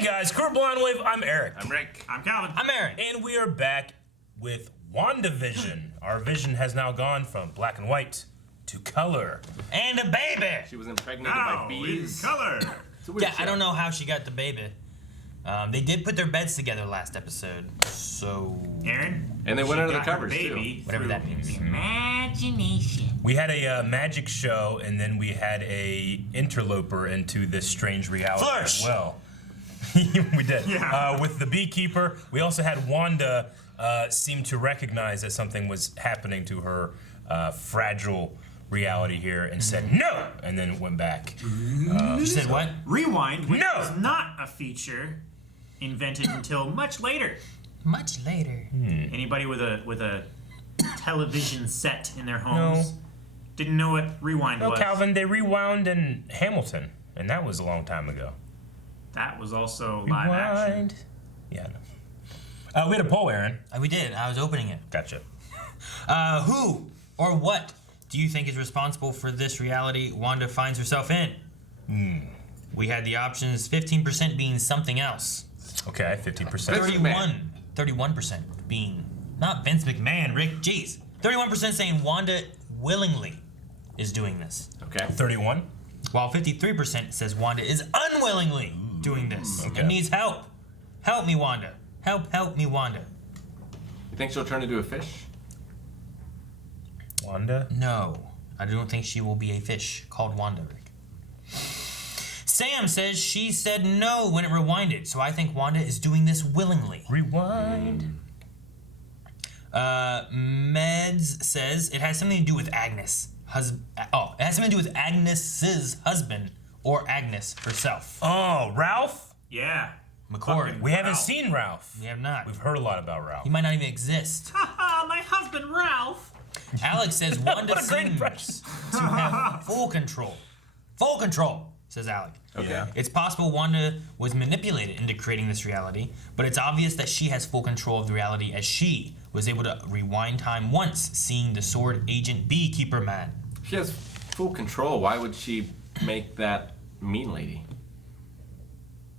Hey guys, Crew Blind Wave, I'm Eric. I'm Rick. I'm Calvin. I'm Aaron. And we are back with WandaVision. Our vision has now gone from black and white to color. And a baby. She was impregnated by bees. In color. It's a weird Yeah, show. I don't know how she got the baby. They did put their beds together last episode, so... Aaron. And they went she under the got her covers, baby Whatever through that means. Imagination. We had a magic show, and then we had a interloper into this strange reality Flourish. as well. We did. Yeah. With the beekeeper, we also had Wanda seem to recognize that something was happening to her fragile reality here and said no, and then went back. She said what? Rewind, which No. was not a feature invented until much later. Much later. Anybody with a television set in their homes didn't know what rewind No, was. Calvin, they rewound in Hamilton, and that was a long time ago. That was also live action. Rewind. Yeah. No. We had a poll, Aaron. We did. I was opening it. Gotcha. Who or what do you think is responsible for this reality Wanda finds herself in? We had the options, 15% being something else. Okay, 50%. 31% being not Vince McMahon, Rick, jeez. 31% saying Wanda willingly is doing this. Okay. 31. While 53% says Wanda is unwillingly doing this Okay. and needs help. Help me, Wanda. Help me, Wanda. You think she'll turn into a fish? Wanda. No, I don't think she will be a fish called Wanda, Rick. Sam says she said no when it rewinded, so I think Wanda is doing this willingly. Rewind. Meds says it has something to do with Agnes. It has something to do with Agnes's husband or Agnes herself. Oh, Ralph? Yeah. McCory. Fucking We haven't Ralph. seen Ralph. We have not. We've heard a lot about Ralph. He might not even exist. Haha, my husband Ralph. Alex says Wanda What a great seems impression. to have full control. Full control, says Alec. Okay. Yeah. It's possible Wanda was manipulated into creating this reality, but it's obvious that she has full control of the reality as she was able to rewind time once, seeing the sword agent beekeeper man. She has full control. Why would she make that mean lady?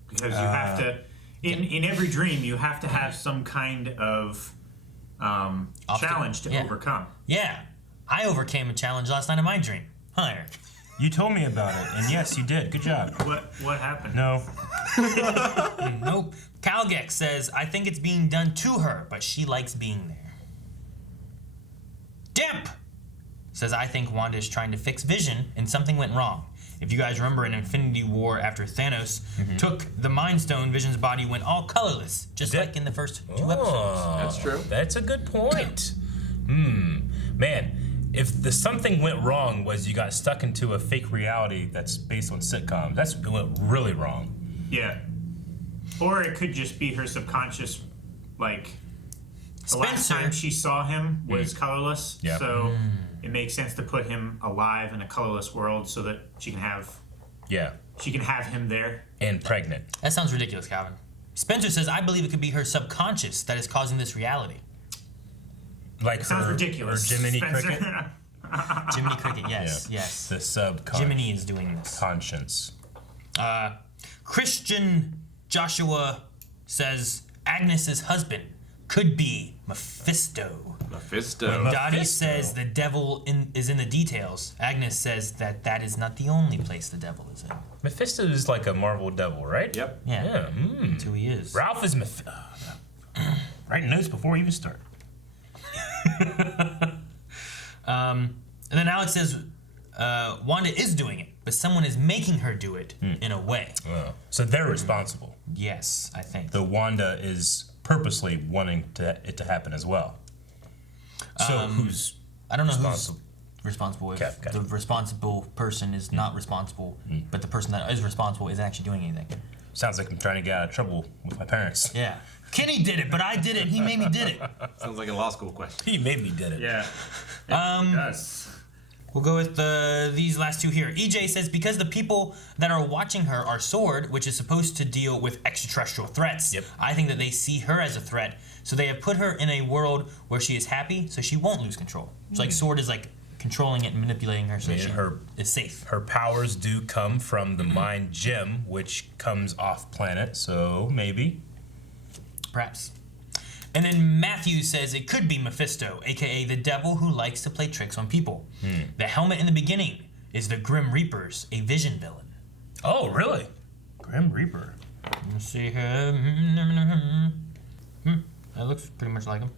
Because you have to, in every dream, you have to have some kind of challenge to yeah. overcome. Yeah, I overcame a challenge last night in my dream. Huh, Eric? You told me about it, and yes, you did. Good job. What happened? No. Nope. Calgex says, I think it's being done to her, but she likes being there. Demp says, I think Wanda is trying to fix Vision and something went wrong. If you guys remember in Infinity War after Thanos took the Mind Stone, Vision's body went all colorless, just like in the first two episodes. Oh, That's true. That's a good point. Man, if the something went wrong was you got stuck into a fake reality that's based on sitcoms, that's it went really wrong. Yeah. Or it could just be her subconscious, like, the last Spencer. time she saw him was colorless. Yeah. So it makes sense to put him alive in a colorless world so that she can have him there. And pregnant. That sounds ridiculous, Calvin. Spencer says, I believe it could be her subconscious that is causing this reality. Like Sounds her, ridiculous. Or Jiminy Spencer. Cricket. Jiminy Cricket, yes, Yeah. yes. The subconscious. Jiminy is doing this. Conscience. Christian Joshua says Agnes's husband could be Mephisto. Mephisto. Dottie Mephisto. says the devil is in the details. Agnes says that is not the only place the devil is in. Mephisto is like a Marvel devil, right? Yep. Yeah, Yeah. that's who he is. Ralph is Mephisto. Write notes before we even start. And then Alex says Wanda is doing it, but someone is making her do it in a way. Oh. So they're responsible. Yes, I think. The Wanda is purposely wanting it to happen as well. So who's I don't know responsible? who's responsible if Okay, okay. the responsible person is not responsible, but the person that is responsible isn't actually doing anything. Sounds like I'm trying to get out of trouble with my parents. Yeah. Kenny did it, but I did it. He made me did it. Sounds like a law school question. He made me did it. Yeah. It does. We'll go with these last two here. EJ says, because the people that are watching her are SWORD, which is supposed to deal with extraterrestrial threats, Yep. I think that they see her as a threat, so they have put her in a world where she is happy, so she won't lose control. So like SWORD is like controlling it and manipulating her so I mean, she her- is safe. Her powers do come from the mind gem, which comes off planet, so maybe. Perhaps. And then Matthew says it could be Mephisto, aka the devil who likes to play tricks on people. The helmet in the beginning is the Grim Reaper's, a Vision villain. Oh, really? Grim Reaper. Let's see here. That looks pretty much like him.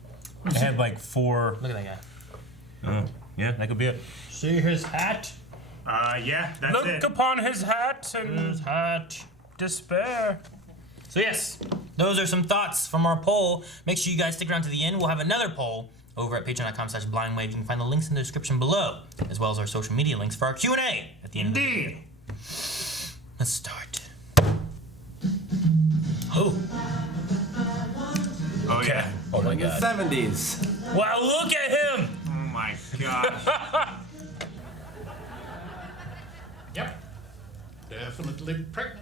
It had like 4. Look at that guy. Yeah, that could be it. See his hat? Yeah, that's Look it. upon his hat and His hat. despair. So yes, those are some thoughts from our poll. Make sure you guys stick around to the end. We'll have another poll over at patreon.com/blindwave. You can find the links in the description below, as well as our social media links for our Q&A at the end of the video. Indeed. Let's start. Oh, Oh, Okay. yeah. Oh my In the god. 70s. Wow, look at him! Oh, my gosh. Yep. Definitely pregnant.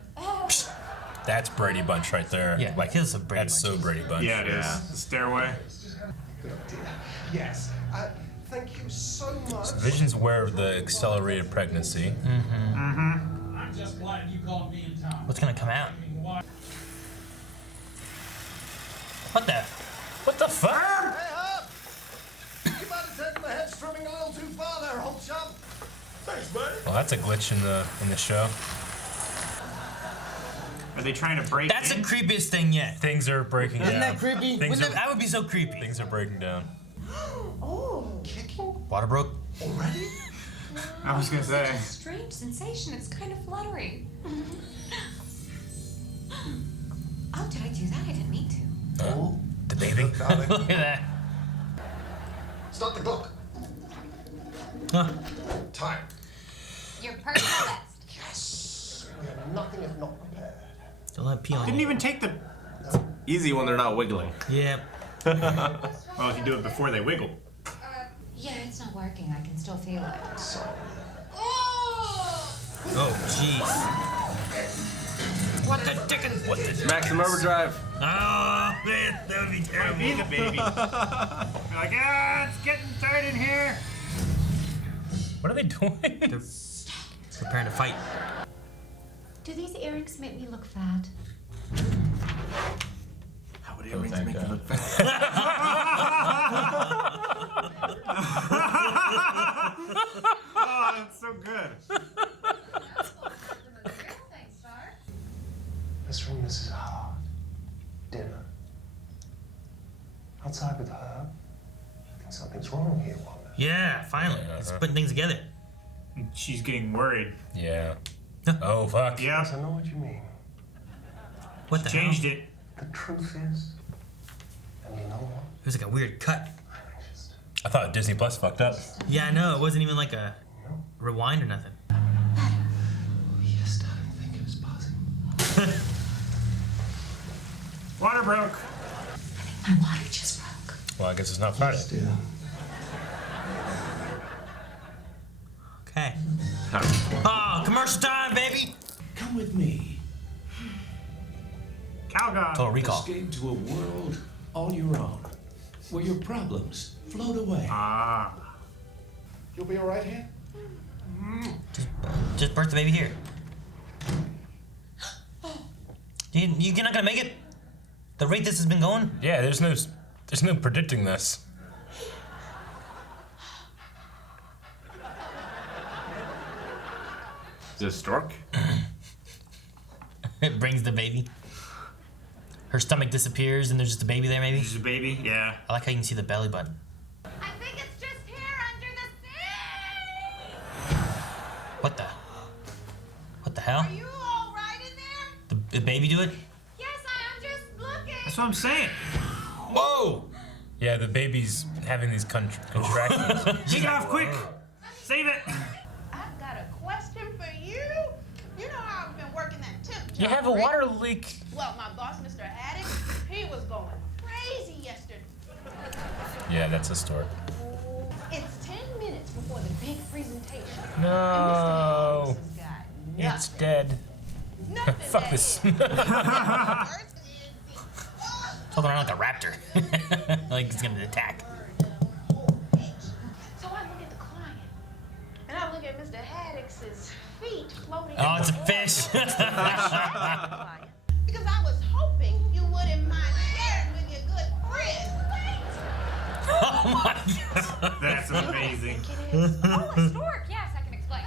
That's Brady Bunch right there. yeah, Like, here's a Brady that's Bunch. so Brady Bunch. Yeah, it is. The stairway. Yes. Thank you so much. Vision's aware of the accelerated pregnancy. I'm just glad you called me in time. What's gonna come out? What the? What the fuck? Hey, up! You might have taken the head strumming a little too far there, old chum. Thanks, buddy. Well, that's a glitch in the show. Are they trying to break That's the in? creepiest thing yet. Things are breaking down. Isn't that creepy? Things Wouldn't are, that would be so creepy. things are breaking down. Kicking Water broke. already? I was gonna say. Strange sensation. It's kind of fluttery. Oh, did I do that? I didn't mean to. Oh, The baby. darling. Look at that. Start the clock. Huh. Time. Your personal best. Yes. We are nothing if not prepared. Don't let pee on Didn't you. even take the. Easy when they're not wiggling. Yeah. Well, if you do it before they wiggle. Yeah, it's not working. I can still feel it. Sorry. Oh, jeez. What the dickens? What the? Maximum overdrive. Oh, man, that would be terrible. Be the baby. You're like, it's getting tight in here. What are they doing? They're preparing to fight. Do these earrings make me look fat? How would earrings make you look fat? Oh, that's so good. This from Mrs. Hart. Dinner. Outside with her. I think something's wrong here, Wanda. Yeah, finally. It's putting things together. She's getting worried. Yeah. Oh fuck. Yeah, Yes, I know what you mean. What the changed hell? it. The truth is, and you know what? There's like a weird cut. I'm just I thought Disney Plus fucked up. Yeah, I know. It wasn't even like a rewind or nothing. Yes, I didn't think it was possible. Water broke. My water just broke. Well, I guess it's not Friday. Still. Okay. Oh, commercial time, baby. Come with me. Calgon. Total Recall. Escape to a world on your own, where your problems float away. Ah. You'll be all right here? Just birth the baby here. You're not gonna make it? The rate this has been going? Yeah, there's no predicting this. Is it a stork? It brings the baby. Her stomach disappears and there's just a baby there, maybe? She's a baby. Yeah. I like how you can see the belly button. I think it's just here under the sea. What the hell? Are you all right in there? The baby do it? Yes, I am just looking. That's what I'm saying. Whoa! Yeah, the baby's having these contractions. Take it off quick. Save it. I've got a question for you. You know how I've been working that temp job, You have a right? water leak. Well, my boss, Mr. Haddock, he was going crazy yesterday. Yeah, that's a stork. It's 10 minutes before the big presentation. No. And Mr. Harris has got It's nothing. dead. Nothing Fuck that this. is. First is the- Talking around like a raptor. Like it's gonna attack. So I look at the client, Oh, it's a fish. Because I was hoping you wouldn't mind sharing with your good friend. Oh my god. That's amazing. Oh, a stork. Yes, I can explain.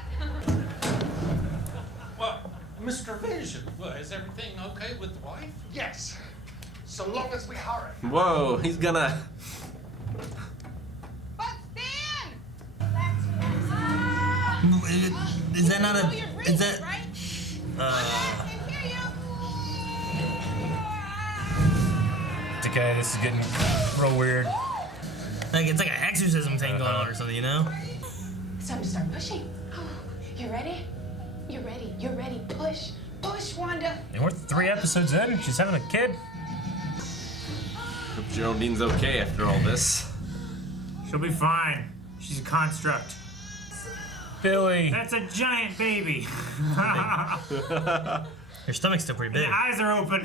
Well, Mr. Vision, well, is everything okay with the wife? Yes, so long as we hurry. Whoa, he's gonna. But Stan! Is that not a? Is that? Right? I can hear you. It's okay, this is getting real weird. Like it's like an exorcism thing going on or something, you know? It's time to start pushing. You ready? You're ready. You're ready. Push. Push, Wanda. And we're 3 episodes in, she's having a kid. Hope Geraldine's okay after all this. She'll be fine. She's a construct. Billy. That's a giant baby. Her stomach's still pretty big. The eyes are open.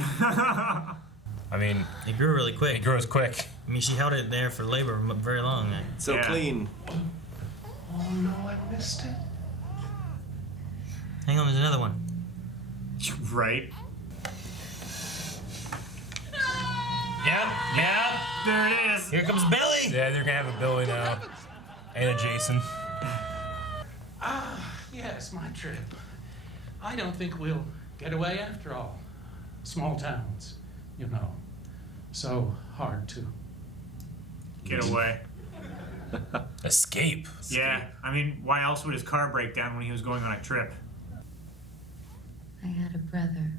I mean, It grew really it quick. grows quick. I mean, she held it there for labor very long. So Yeah. clean. Oh no, I missed it. Hang on, there's another one. Right. Yeah. There it is. Here comes Billy. Yeah, they're gonna have a Billy now. And a Jason. Yes, my trip. I don't think we'll get away after all. Small towns, you know. So hard to. Get away. Escape. Yeah, I mean, why else would his car break down when he was going on a trip? I had a brother.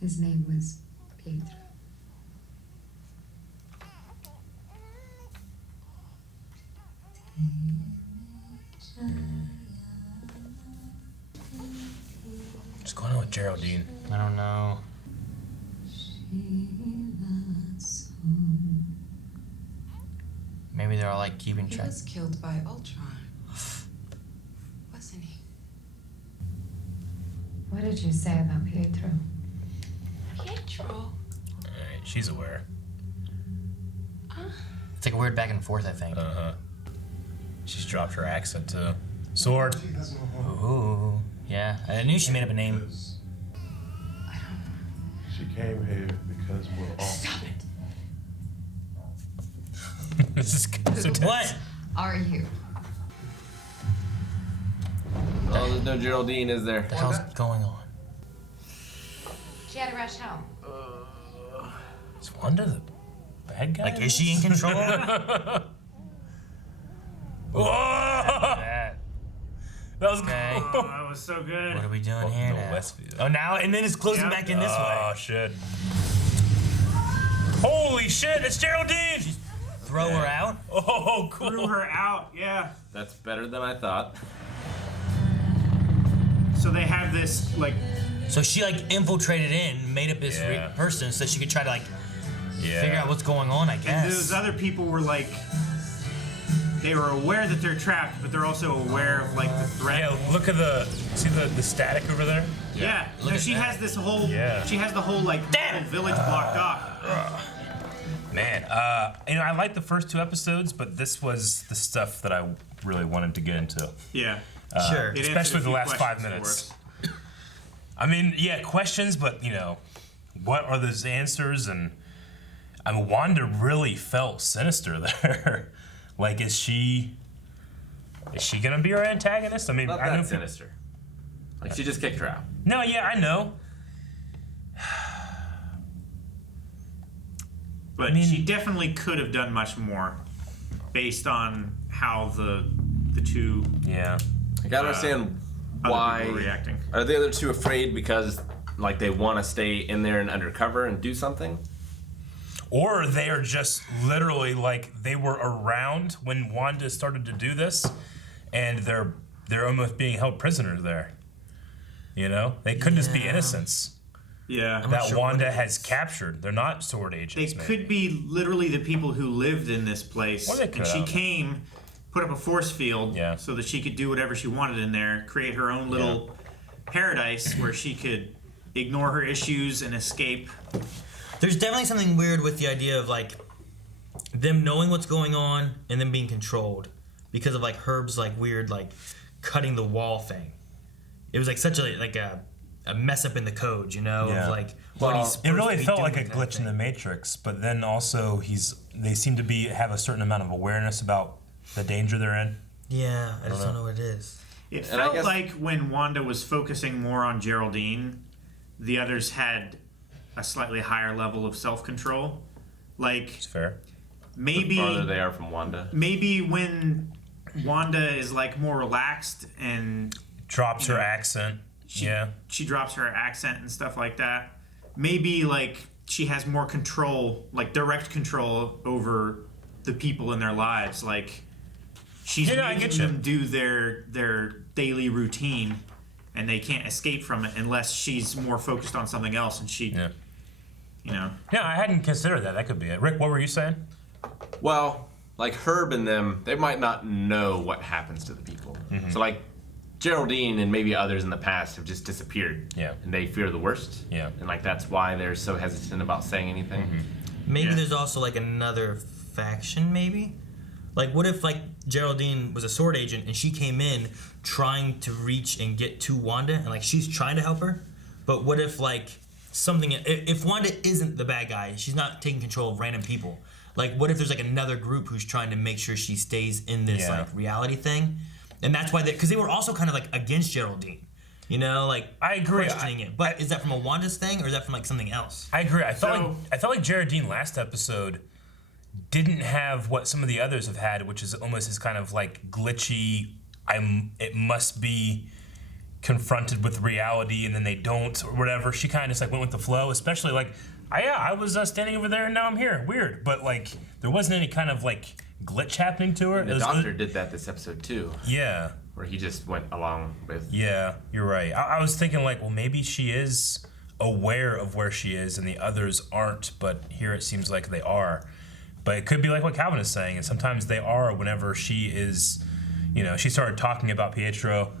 His name was Pietro. What's going on with Geraldine? I don't know. Maybe they're all like keeping He track. was killed by Ultron. Wasn't he? What did you say about Pietro? Pietro? Alright, she's aware. It's like a weird back and forth, I think. Uh-huh. She's dropped her accent too. Sword. Ooh. Yeah. I knew she made up a name. She came here because we're all. Stop it! This is so tense. What? Are you? Oh, there's no Geraldine, is there? What the hell's going on? She had to rush home. Is Wanda the bad guy? Like, is she in control? Whoa! That was Okay. Oh, that was so good. What are we doing here no, now? Westview. Oh, now and then it's closing Yep. back in this way. Oh shit! Holy shit! It's Geraldine. Throw her out. Oh, cool. Threw her out, yeah. That's better than I thought. So they have this, like, So she like infiltrated in, made up this Yeah. person so she could try to like Yeah. figure out what's going on. I and guess. those other people were like, they were aware that they're trapped, but they're also aware of, like, the threat. Yeah. Look at see the static over there. Yeah. Look No, at she that. has this whole, Yeah. she has the whole, like, little village blocked off. Man, I liked the first 2 episodes, but this was the stuff that I really wanted to get into. Yeah. Sure. It answered Especially a the few last 5 questions minutes. for us. I mean, yeah, questions, but what are those answers? And I mean, Wanda really felt sinister there. Like, is she gonna be our antagonist? I mean, Not I know that sinister. Like, she just kicked her out. No, yeah, I know. But I mean- she definitely could have done much more based on how the two Yeah. I gotta understand other people why. were reacting. Are the other two afraid because, like, they want to stay in there and undercover and do something? Or they are just literally like they were around when Wanda started to do this, and they're almost being held prisoners there. They could just be Yeah. innocents Yeah. not that sure what Wanda it has captured. They're not sword They agents. could be literally the people who lived in this place. Or they And could she have. came, put up a force field Yeah. so that she could do whatever she wanted in there, create her own little paradise where she could ignore her issues and escape. There's definitely something weird with the idea of like them knowing what's going on and then being controlled because of like Herb's like weird like cutting the wall thing. it was like such a mess up in the code, you know, Yeah. of like Well, what he's It supposed really to be felt like a doing kind of glitch in the thing. Matrix, but then also they seem to have a certain amount of awareness about the danger they're in. Yeah, I just don't know what it is. It And I felt guess- like when Wanda was focusing more on Geraldine, the others had a slightly higher level of self-control. Like It's fair. maybe The farther they are from Wanda. maybe when Wanda is like more relaxed and Drops her accent. she drops her accent and stuff like that, maybe like she has more control, like direct control over the people in their lives. Like she's Yeah, I making get you. them do their daily routine, and they can't escape from it unless she's more focused on something else. And she, Yeah. you know, Yeah, I hadn't considered that. That could be it. Rick, what were you saying? Well, like Herb and them, they might not know what happens to the people. So like Geraldine and maybe others in the past have just disappeared. Yeah. And they fear the worst. Yeah. And like that's why they're so hesitant about saying anything. Maybe Yeah. there's also like another faction, maybe? Like, what if, like, Geraldine was a sword agent and she came in trying to reach and get to Wanda and, like, she's trying to help her? But what if, like, if Wanda isn't the bad guy, she's not taking control of random people, like, what if there's, like, another group who's trying to make sure she stays in this, Yeah. like, reality thing? And that's why because they were also kind of, like, against Geraldine. You know, like, I agree. questioning it. But is that from a Wanda's thing or is that from, like, something else? I agree. I So- felt like Geraldine last episode didn't have what some of the others have had, which is almost this kind of like glitchy. It must be confronted with reality, and then they don't, or whatever. She kind of just like went with the flow. Especially like, I was standing over there, and now I'm here. Weird, but like there wasn't any kind of like glitch happening to her. And the doctor did that this episode too, Yeah. where he just went along with. Yeah, you're right. I was thinking like, well, maybe she is aware of where she is and the others aren't, but here it seems like they are. But it could be like what Calvin is saying, and sometimes they are whenever she is, you know, she started talking about Pietro,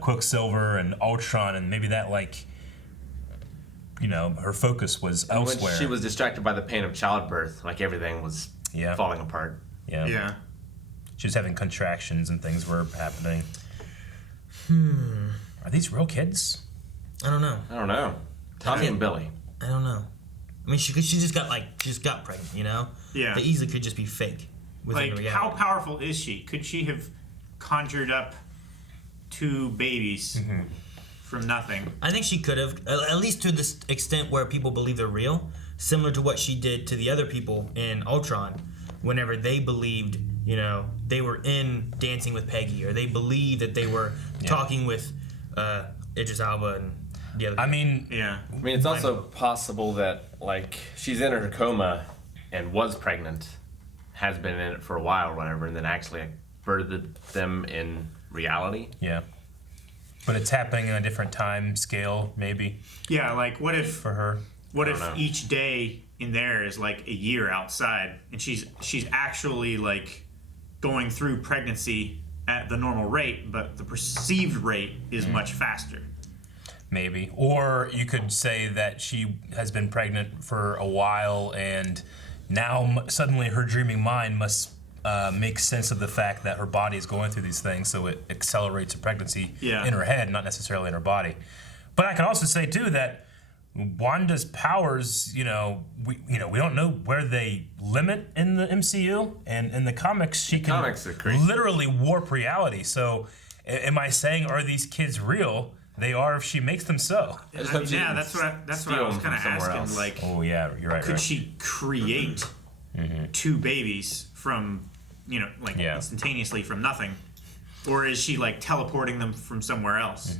Quicksilver, and Ultron, and maybe that like, you know, her focus was elsewhere. When she was distracted by the pain of childbirth, like everything was Yeah. falling apart. Yeah. yeah. She was having contractions and things were happening. Are these real kids? I don't know. I don't know. Tommy and Billy. I don't know. I mean, she just got pregnant, you know? Yeah. They easily could just be fake within Like, reality. how powerful is she? Could she have conjured up two babies from nothing? I think she could have, at least to this extent where people believe they're real, similar to what she did to the other people in Ultron, whenever they believed, you know, they were in Dancing with Peggy, or they believed that they were talking with Idris Elba and the other. I mean, Yeah. I mean, it's also possible that, like, she's in her coma and was pregnant, has been in it for a while or whatever, and then actually birthed them in reality. yeah. But it's happening in a different time scale, maybe, Yeah, like what if for her. what I if don't know. each day in there is like a year outside, and she's actually like going through pregnancy at the normal rate, but the perceived rate is much faster. Maybe. Or you could say that she has been pregnant for a while and now suddenly her dreaming mind must make sense of the fact that her body is going through these things, so it accelerates a pregnancy Yeah. in her head, not necessarily in her body. But I can also say, too, that Wanda's powers, we don't know where they limit in the MCU, and in the comics, she can comics are crazy. literally warp reality. So, am I saying, are these kids real? They are if she makes them so. I just I hope mean, she yeah, didn't that's what I steal was them kind of from somewhere asking. else. Like, Oh yeah, you're right. could Right. she create two babies from, Yeah. instantaneously from nothing, or is she like teleporting them from somewhere else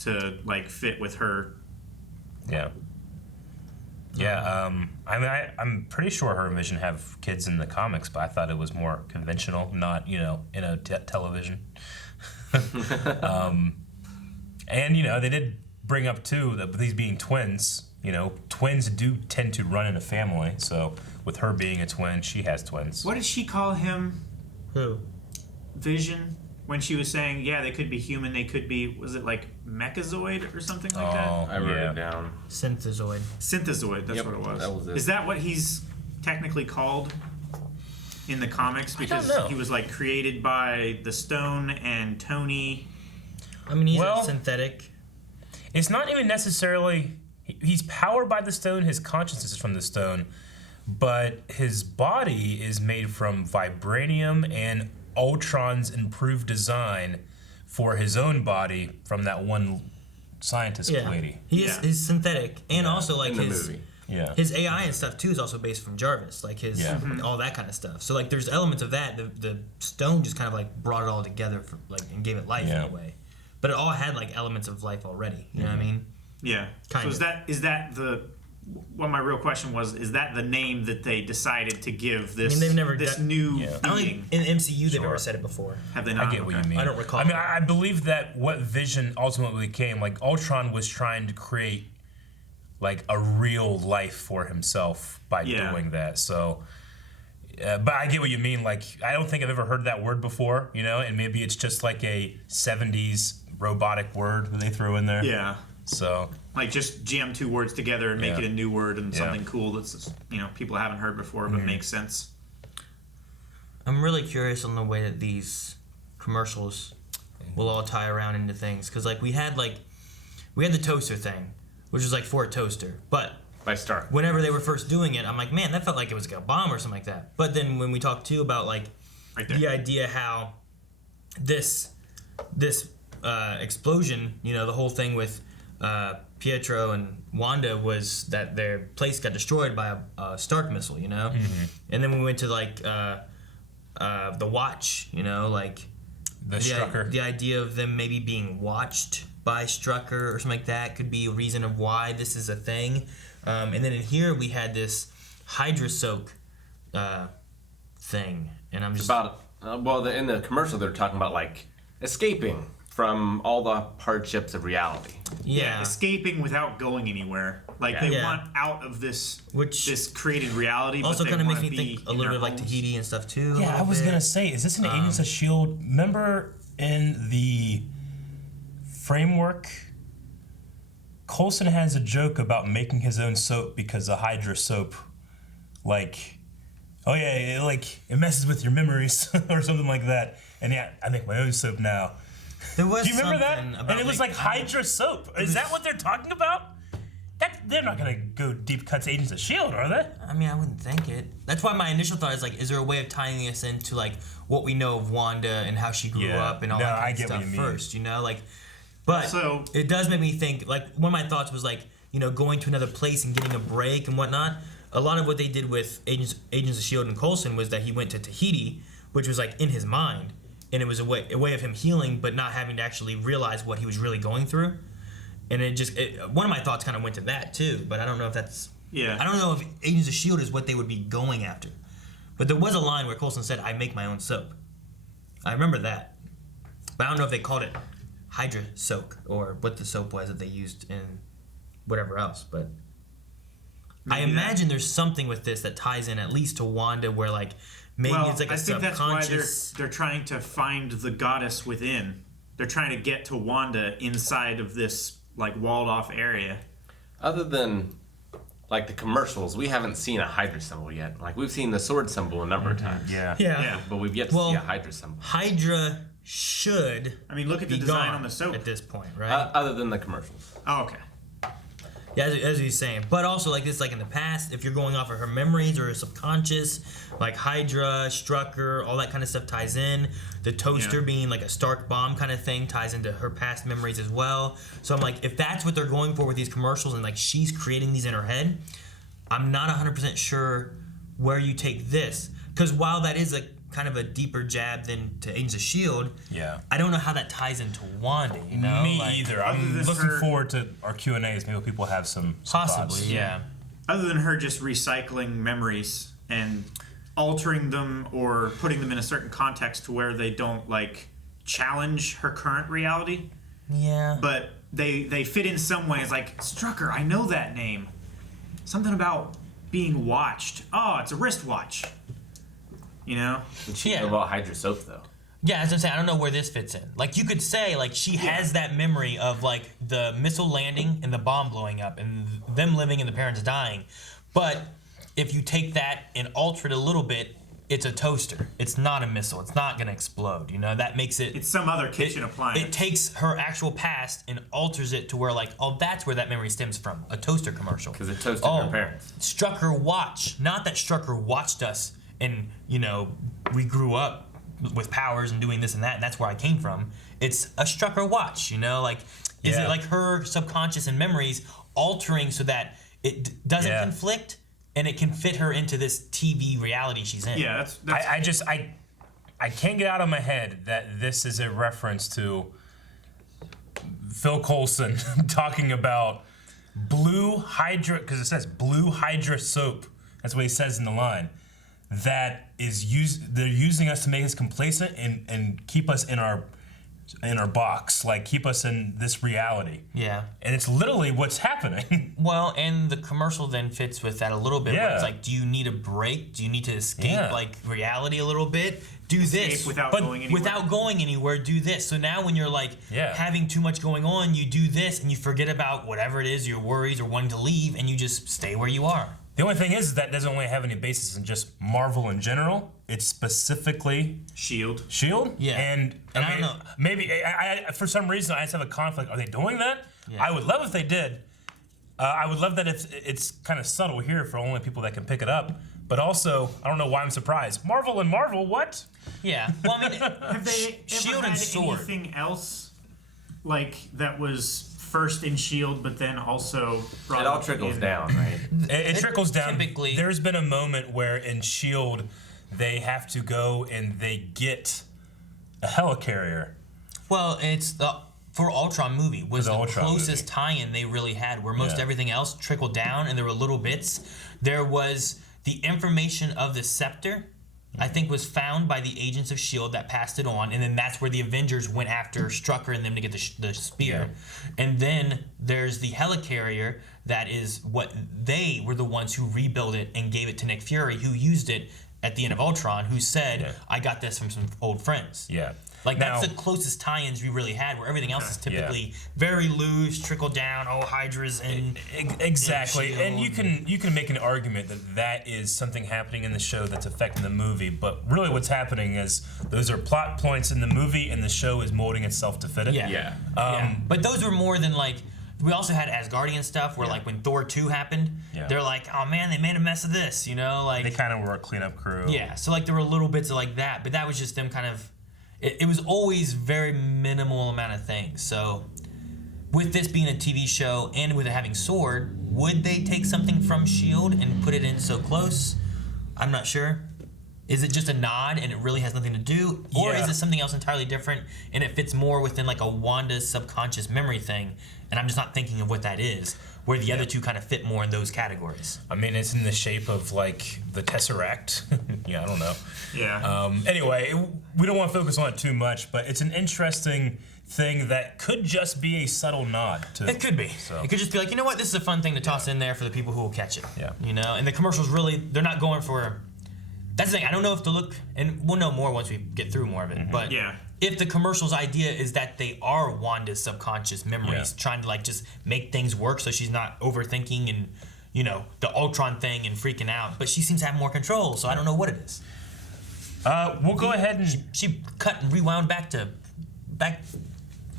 to like fit with her? Yeah. Yeah. I mean, I'm pretty sure her and Vision have kids in the comics, but I thought it was more conventional, not in a television. And they did bring up too that these being twins. Twins do tend to run in a family. So with her being a twin, she has twins. What did she call him? Who? Vision, when she was saying, yeah, they could be human, they could be, was it like Mechazoid or something like that? I wrote yeah. it down. Synthezoid. Synthezoid, that's Yep, what it was. that was it. Is that what he's technically called in the comics? Because know. he was like created by the Stone and Tony. I mean, he's Well- a synthetic. It's not even necessarily. He's powered by the stone. His consciousness is from the stone, but his body is made from vibranium and Ultron's improved design for his own body from that one scientist lady. He's synthetic, and also like in the his movie. Yeah. his AI and stuff too is also based from Jarvis, like his all that kind of stuff. So like there's elements of that. The stone just kind of like brought it all together for, like, and gave it life in a way. But it all had like elements of life already. You know what I mean? Yeah. Kind so of. is that the what my real question was? Is that the name that they decided to give this? I mean, they've never this done- new I don't being. think in the MCU they've ever said it before. Have they not? I get what you mean. I don't recall. I mean, I believe that what Vision ultimately became, like Ultron was trying to create like a real life for himself by doing that. So, but I get what you mean. Like, I don't think I've ever heard that word before, you know, and maybe it's just like a 70s robotic word that they throw in there. Yeah. So, Like just jam two words together and make Yeah. it a new word and Yeah. something cool that's people haven't heard before but makes sense. I'm really curious on the way that these commercials will all tie around into things, because like we had the toaster thing, which was like for a toaster, but By Stark. whenever they were first doing it, I'm like, man, that felt like it was like a bomb or something like that. But then when we talked too about like Right there. the idea how this explosion, the whole thing with Pietro and Wanda was that their place got destroyed by a Stark missile, and then we went to like the Watch, like the Strucker. the idea of them maybe being watched by Strucker or something like that could be a reason of why this is a thing. And then in here we had this Hydra soak thing, and I'm just About in the commercial they're talking about like escaping from all the hardships of reality. yeah. Escaping without going anywhere. Like they Yeah. want out of this Which this created reality. also kind of makes me think a little bit like Tahiti and stuff too. Yeah, I was gonna say, is this an Agents of S.H.I.E.L.D.? Remember in the framework, Coulson has a joke about making his own soap because the Hydra soap, like, oh yeah, it messes with your memories or something like that. And yeah, I make my own soap now. There was Do you remember that? something And about it was like Hydra soap. Is that what they're talking about? They're not gonna go deep cuts Agents of S.H.I.E.L.D., are they? I mean, I wouldn't think it. That's why my initial thought is like, is there a way of tying this into like what we know of Wanda and how she grew Yeah. up and all No, that I kind of get what stuff you mean. first, But So- it does make me think. Like one of my thoughts was like, going to another place and getting a break and whatnot. A lot of what they did with Agents of S.H.I.E.L.D. and Coulson was that he went to Tahiti, which was like in his mind, and it was a way of him healing, but not having to actually realize what he was really going through. And one of my thoughts kind of went to that too, but I don't know if that's. Yeah. I don't know if Agents of S.H.I.E.L.D. is what they would be going after. But there was a line where Coulson said, I make my own soap. I remember that. But I don't know if they called it Hydra soak or what the soap was that they used in whatever else. But I Maybe that. imagine there's something with this that ties in at least to Wanda where like maybe Well, it's like a I think that's why subconscious. they're trying to find the goddess within. They're trying to get to Wanda inside of this like walled off area. Other than like the commercials, we haven't seen a Hydra symbol yet. Like we've seen the sword symbol a number of times. Yeah. Yeah. But we've yet to see a Hydra symbol. Hydra should I mean, look at the be design gone on the soap. at this point, right? Other than the commercials. Oh, okay. Yeah, as he's saying. But also, like this, like in the past, if you're going off of her memories or her subconscious, like Hydra, Strucker, all that kind of stuff ties in. The toaster being like a Stark bomb kind of thing ties into her past memories as well. So I'm like, if that's what they're going for with these commercials and like she's creating these in her head, I'm not 100% sure where you take this. Because while that is a kind of a deeper jab than to Agents of S.H.I.E.L.D., Yeah. I don't know how that ties into Wanda, Me like, either. other I'm than looking her- forward to our Q&As. Maybe people have some Possibly, thoughts. yeah. Other than her just recycling memories and altering them or putting them in a certain context to where they don't like challenge her current reality, Yeah. but they fit in some way. It's like Strucker, I know that name. Something about being watched. Oh, it's a wristwatch. She Yeah. knew about Hydra soap though. Yeah, as I'm saying, I don't know where this fits in. Like, you could say, like, she has that memory of, like, the missile landing and the bomb blowing up and them living and the parents dying. But if you take that and alter it a little bit, it's a toaster. It's not a missile. It's not gonna explode. You know, that makes it. It's some other kitchen appliance. It takes her actual past and alters it to where like, oh, that's where that memory stems from. A toaster commercial. Because it toasted her parents. Strucker watch. Not that Strucker watched us and, you know, we grew up with powers and doing this and that, and that's where I came from. It's a Strucker watch, you know? Like, is it like her subconscious and memories altering so that it doesn't conflict and it can fit her into this TV reality she's in? Yeah, that's I can't get out of my head that this is a reference to Phil Coulson talking about blue Hydra, because it says blue Hydra soap. That's what he says in the line. That is they're using us to make us complacent and keep us in our box, like keep us in this reality. Yeah. And it's literally what's happening. Well, and the commercial then fits with that a little bit. Where it's like, do you need a break? Do you need to escape like reality a little bit? Do this without going anywhere. Without going anywhere, do this. So now when you're like having too much going on, you do this and you forget about whatever it is, your worries or wanting to leave, and you just stay where you are. The only thing is that doesn't only have any basis in just Marvel in general. It's specifically Shield. Yeah. And I mean, don't know. Maybe I for some reason I just have a conflict. Are they doing that? Yeah. I would love if they did. I would love that if it's kind of subtle here for only people that can pick it up. But also, I don't know why I'm surprised. Marvel and Marvel, what? Yeah. Well, I mean, have they Shield ever and had Sword. anything else like that was first in Shield, but then also brought It all trickles down, right? It trickles down. Typically, there's been a moment where in Shield, they have to go and they get a helicarrier. Well, it's the for Ultron movie was the closest movie. tie-in they really had, where most everything else trickled down, and there were little bits. There was the information of the scepter, I think, was found by the agents of S.H.I.E.L.D. that passed it on, and then that's where the Avengers went after Strucker and them to get the spear. And then there's the helicarrier that is what they were the ones who rebuilt it and gave it to Nick Fury, who used it at the end of Ultron, who said, I got this from some old friends. Yeah. Like, Now- that's the closest tie-ins we really had, where everything else is typically very loose, trickle down, Hydras and Exactly, and and you can make an argument that that is something happening in the show that's affecting the movie, but really what's happening is those are plot points in the movie, and the show is molding itself to fit it. Yeah. But those were more than like. We also had Asgardian stuff where, like, when Thor 2 happened, they're like, oh man, they made a mess of this, you know? Like, they kind of were a cleanup crew. Yeah, so like there were little bits of like that, but that was just them kind of. It was always very minimal amount of things. So, with this being a TV show and with it having Sword, would they take something from S.H.I.E.L.D. and put it in so close? I'm not sure. Is it just a nod and it really has nothing to do? Or is it something else entirely different and it fits more within like a Wanda's subconscious memory thing? And I'm just not thinking of what that is, where the other two kind of fit more in those categories. I mean, it's in the shape of like the Tesseract. I don't know. Yeah. Anyway, we don't want to focus on it too much, but it's an interesting thing that could just be a subtle nod to. It could be. So. It could just be like, you know what, this is a fun thing to toss in there for the people who will catch it. Yeah. You know, and the commercials really, they're not going for. That's the thing. I don't know if to look, and we'll know more once we get through more of it. But if the commercial's idea is that they are Wanda's subconscious memories, trying to like just make things work, so she's not overthinking and, you know, the Ultron thing and freaking out. But she seems to have more control, so I don't know what it is. We'll go ahead and she cut and rewound back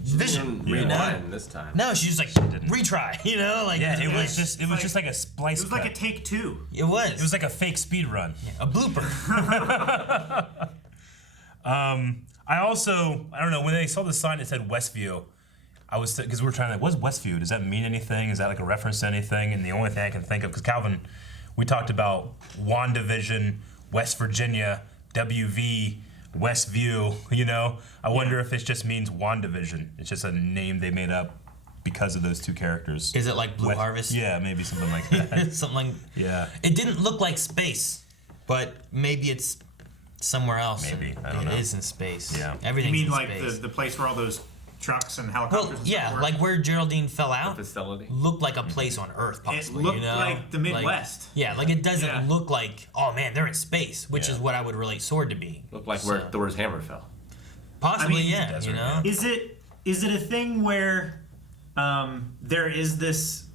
Vision. Rewind this time. No, she just like retry. You know, like it was just like a splice. It was like a take two. It was. It was like a fake speed run. A blooper. I don't know, when they saw the sign that said Westview, I was, because we're trying to, what's Westview? Does that mean anything? Is that like a reference to anything? And the only thing I can think of, because Calvin, we talked about WandaVision, West Virginia, WV, Westview, you know? I wonder if it just means WandaVision. It's just a name they made up because of those two characters. Is it like Blue Harvest? Yeah, maybe something like that. Something like. Yeah. It didn't look like space, but maybe it's somewhere else. Maybe, I don't know. It is in space. Yeah. Everything's You mean in like space. the place where all those trucks and helicopters Well, and yeah, stuff were? like where Geraldine fell out. The facility. Looked like a place on Earth, possibly. It looked you know? like the Midwest. Yeah, like it doesn't look like, oh man, they're in space, which is what I would relate Sword to be. Looked like where Thor's hammer fell. Possibly, I mean, yeah. You know. Is it a thing where there is this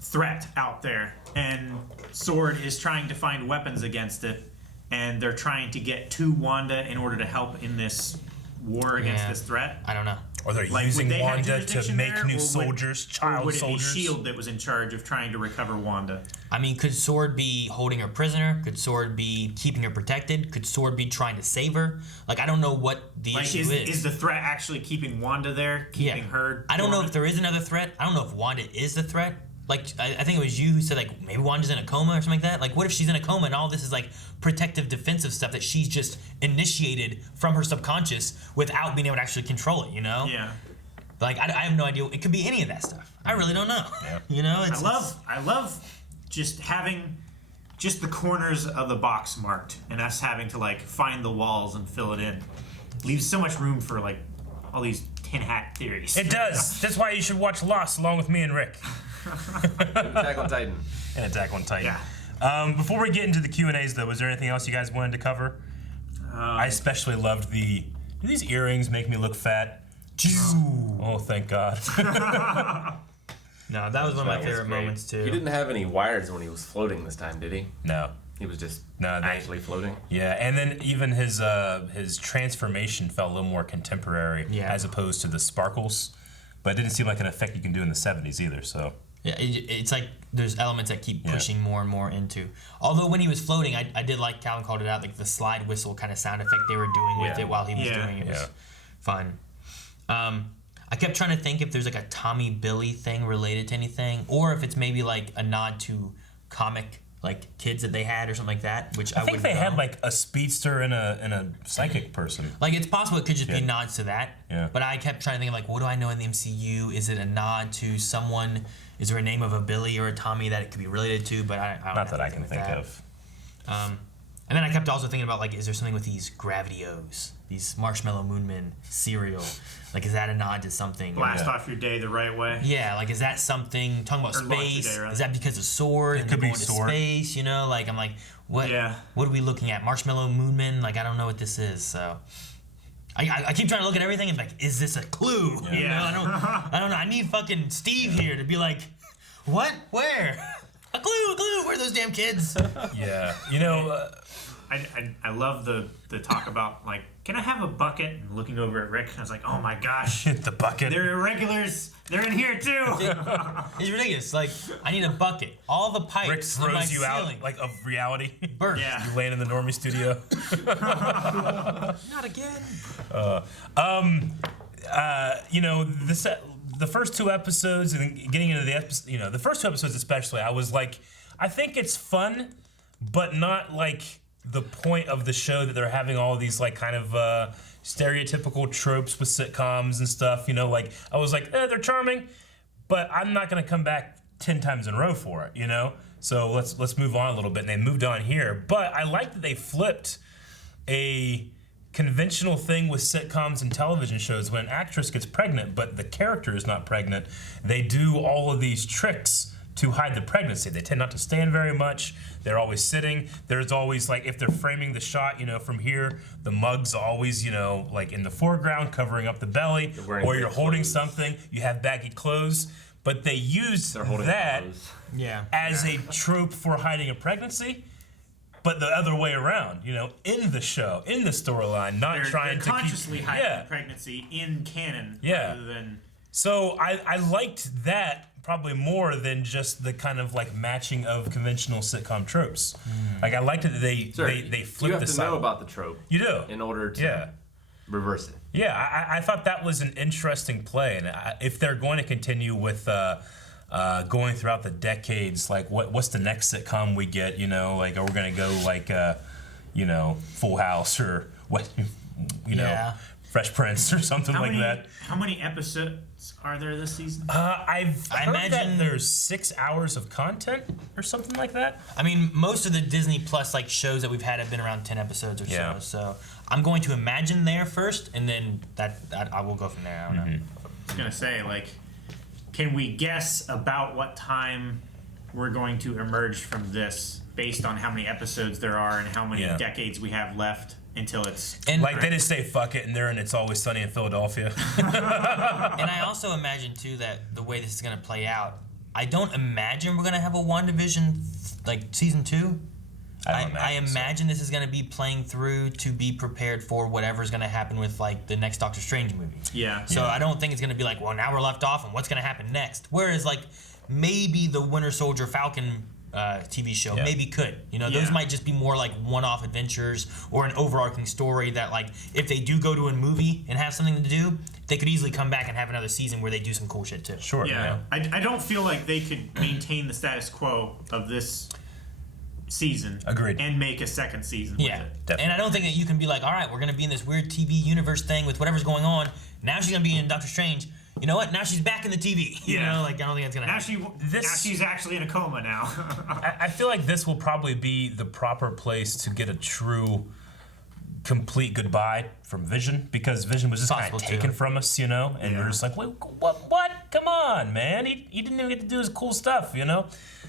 threat out there and Sword is trying to find weapons against it, and they're trying to get to Wanda in order to help in this war against this threat? I don't know. Or they're Like, using would they have Wanda to jurisdiction make there, new or soldiers, child or would it soldiers. be S.H.I.E.L.D. that was in charge of trying to recover Wanda? I mean, could Sword be holding her prisoner? Could Sword be keeping her protected? Could Sword be trying to save her? Like, I don't know what the Like, issue is the threat actually keeping Wanda there, keeping her? I don't know dormant? if there is another threat. I don't know if Wanda is the threat. Like, I think it was you who said, like, maybe Wanda's in a coma or something like that. Like, what if she's in a coma and all this is, like, protective, defensive stuff that she's just initiated from her subconscious without being able to actually control it, you know? Yeah. Like, I have no idea. It could be any of that stuff. I really don't know. Yeah. You know? I love just having just the corners of the box marked and us having to, like, find the walls and fill it in. Leaves so much room for, like, all these tin hat theories. It does. That's why you should watch Lost along with me and Rick. Attack on Titan. And Attack on Titan. Yeah. Before we get into the Q&As, though, was there anything else you guys wanted to cover? I especially loved do these earrings make me look fat? Oh, thank God. No, that was one of my favorite Great. moments, too. He didn't have any wires when he was floating this time, did he? No. He was just No, actually floating. Yeah, and then even his transformation felt a little more contemporary as opposed to the sparkles. But it didn't seem like an effect you can do in the 70s either, so. Yeah, it's like there's elements that keep pushing more and more into. Although when he was floating, I did like Calvin called it out, like the slide whistle kind of sound effect they were doing with it while he was doing it. It was fun. I kept trying to think if there's like a Tommy Billy thing related to anything, or if it's maybe like a nod to comic like kids that they had or something like that. Which I think they had like a speedster and a psychic person. Like it's possible it could just be nods to that. Yeah. But I kept trying to think of like, what do I know in the MCU? Is it a nod to someone? Is there a name of a Billy or a Tommy that it could be related to? But I don't Not that I can think of. And then I kept also thinking about like, is there something with these Gravity-Os, these Marshmallow Moonmen cereal? Like, is that a nod to something? Blast off your day the right way. Yeah, like, is that something talking about Or launch your space? day, rather. Is that because of Sword? It and could they're be going to Sword. space, you know? Like, I'm like, what? Yeah. What are we looking at? Marshmallow Moonmen? Like, I don't know what this is. So, I keep trying to look at everything and like, is this a clue? Yeah. You know, I don't know. I need fucking Steve here to be like, what? Where? A clue. Where are those damn kids? Yeah. You know. I love the talk about like, can I have a bucket? And looking over at Rick, I was like, oh my gosh, the bucket. they're irregulars. They're in here too. It's ridiculous. Like, I need a bucket. All the pipes. Rick in my throws you ceiling. out like of reality. Burst. Yeah. You land in the Normie studio. Not again. You know, the first two episodes and getting into the episode, you know, the first two episodes especially, I was like, I think it's fun, but not like the point of the show that they're having all these like kind of stereotypical tropes with sitcoms and stuff. You know, like I was like, they're charming, but I'm not gonna come back 10 times in a row for it. You know, so let's move on a little bit. And they moved on here, but I like that they flipped a conventional thing with sitcoms and television shows. When an actress gets pregnant but the character is not pregnant, they do all of these tricks to hide the pregnancy. They tend not to stand very much. They're always sitting. There's always like, if they're framing the shot, you know, from here, the mug's always, you know, like in the foreground covering up the belly, or you're holding something, you have baggy clothes. But they use that as a trope for hiding a pregnancy. But the other way around, you know, in the show, in the storyline, not trying to consciously keep, hiding pregnancy in canon rather than. So I liked that probably more than just the kind of like matching of conventional sitcom tropes. Like I liked it that they flipped You have the to side. know about the trope. You do. In order to reverse it. Yeah, I thought that was an interesting play, and if they're going to continue with going throughout the decades, like what's the next sitcom we get? You know, like are we gonna go like you know, Full House or what? You know, Fresh Prince or something like that. How many episodes are there this season? I heard imagine that there's 6 hours of content or something like that. I mean, most of the Disney Plus like shows that we've had have been around 10 episodes or so. So I'm going to imagine there first, and then that I will go from there. I don't know. I was gonna say, like, can we guess about what time we're going to emerge from this based on how many episodes there are and how many decades we have left until it's Like they just say fuck it and they're in It's Always Sunny in Philadelphia. And I also imagine too that the way this is going to play out, I don't imagine we're going to have a WandaVision like season 2. I imagine this is going to be playing through to be prepared for whatever's going to happen with like the next Doctor Strange movie. Yeah. So I don't think it's going to be like, well, now we're left off and what's going to happen next. Whereas like maybe the Winter Soldier Falcon TV show maybe could. Those might just be more like one-off adventures or an overarching story that like if they do go to a movie and have something to do, they could easily come back and have another season where they do some cool shit too. Sure. Yeah. I don't feel like they could maintain the status quo of this season. Agreed. And make a second season with it. Definitely. And I don't think that you can be like, all right, we're going to be in this weird TV universe thing with whatever's going on. Now she's going to be in Doctor Strange. You know what? Now she's back in the TV. I don't think that's going to happen. Now she's actually in a coma now. I feel like this will probably be the proper place to get a true, complete goodbye from Vision, because Vision was just kind of taken from us, and we're just like, wait, what? Come on, man. He didn't even get to do his cool stuff,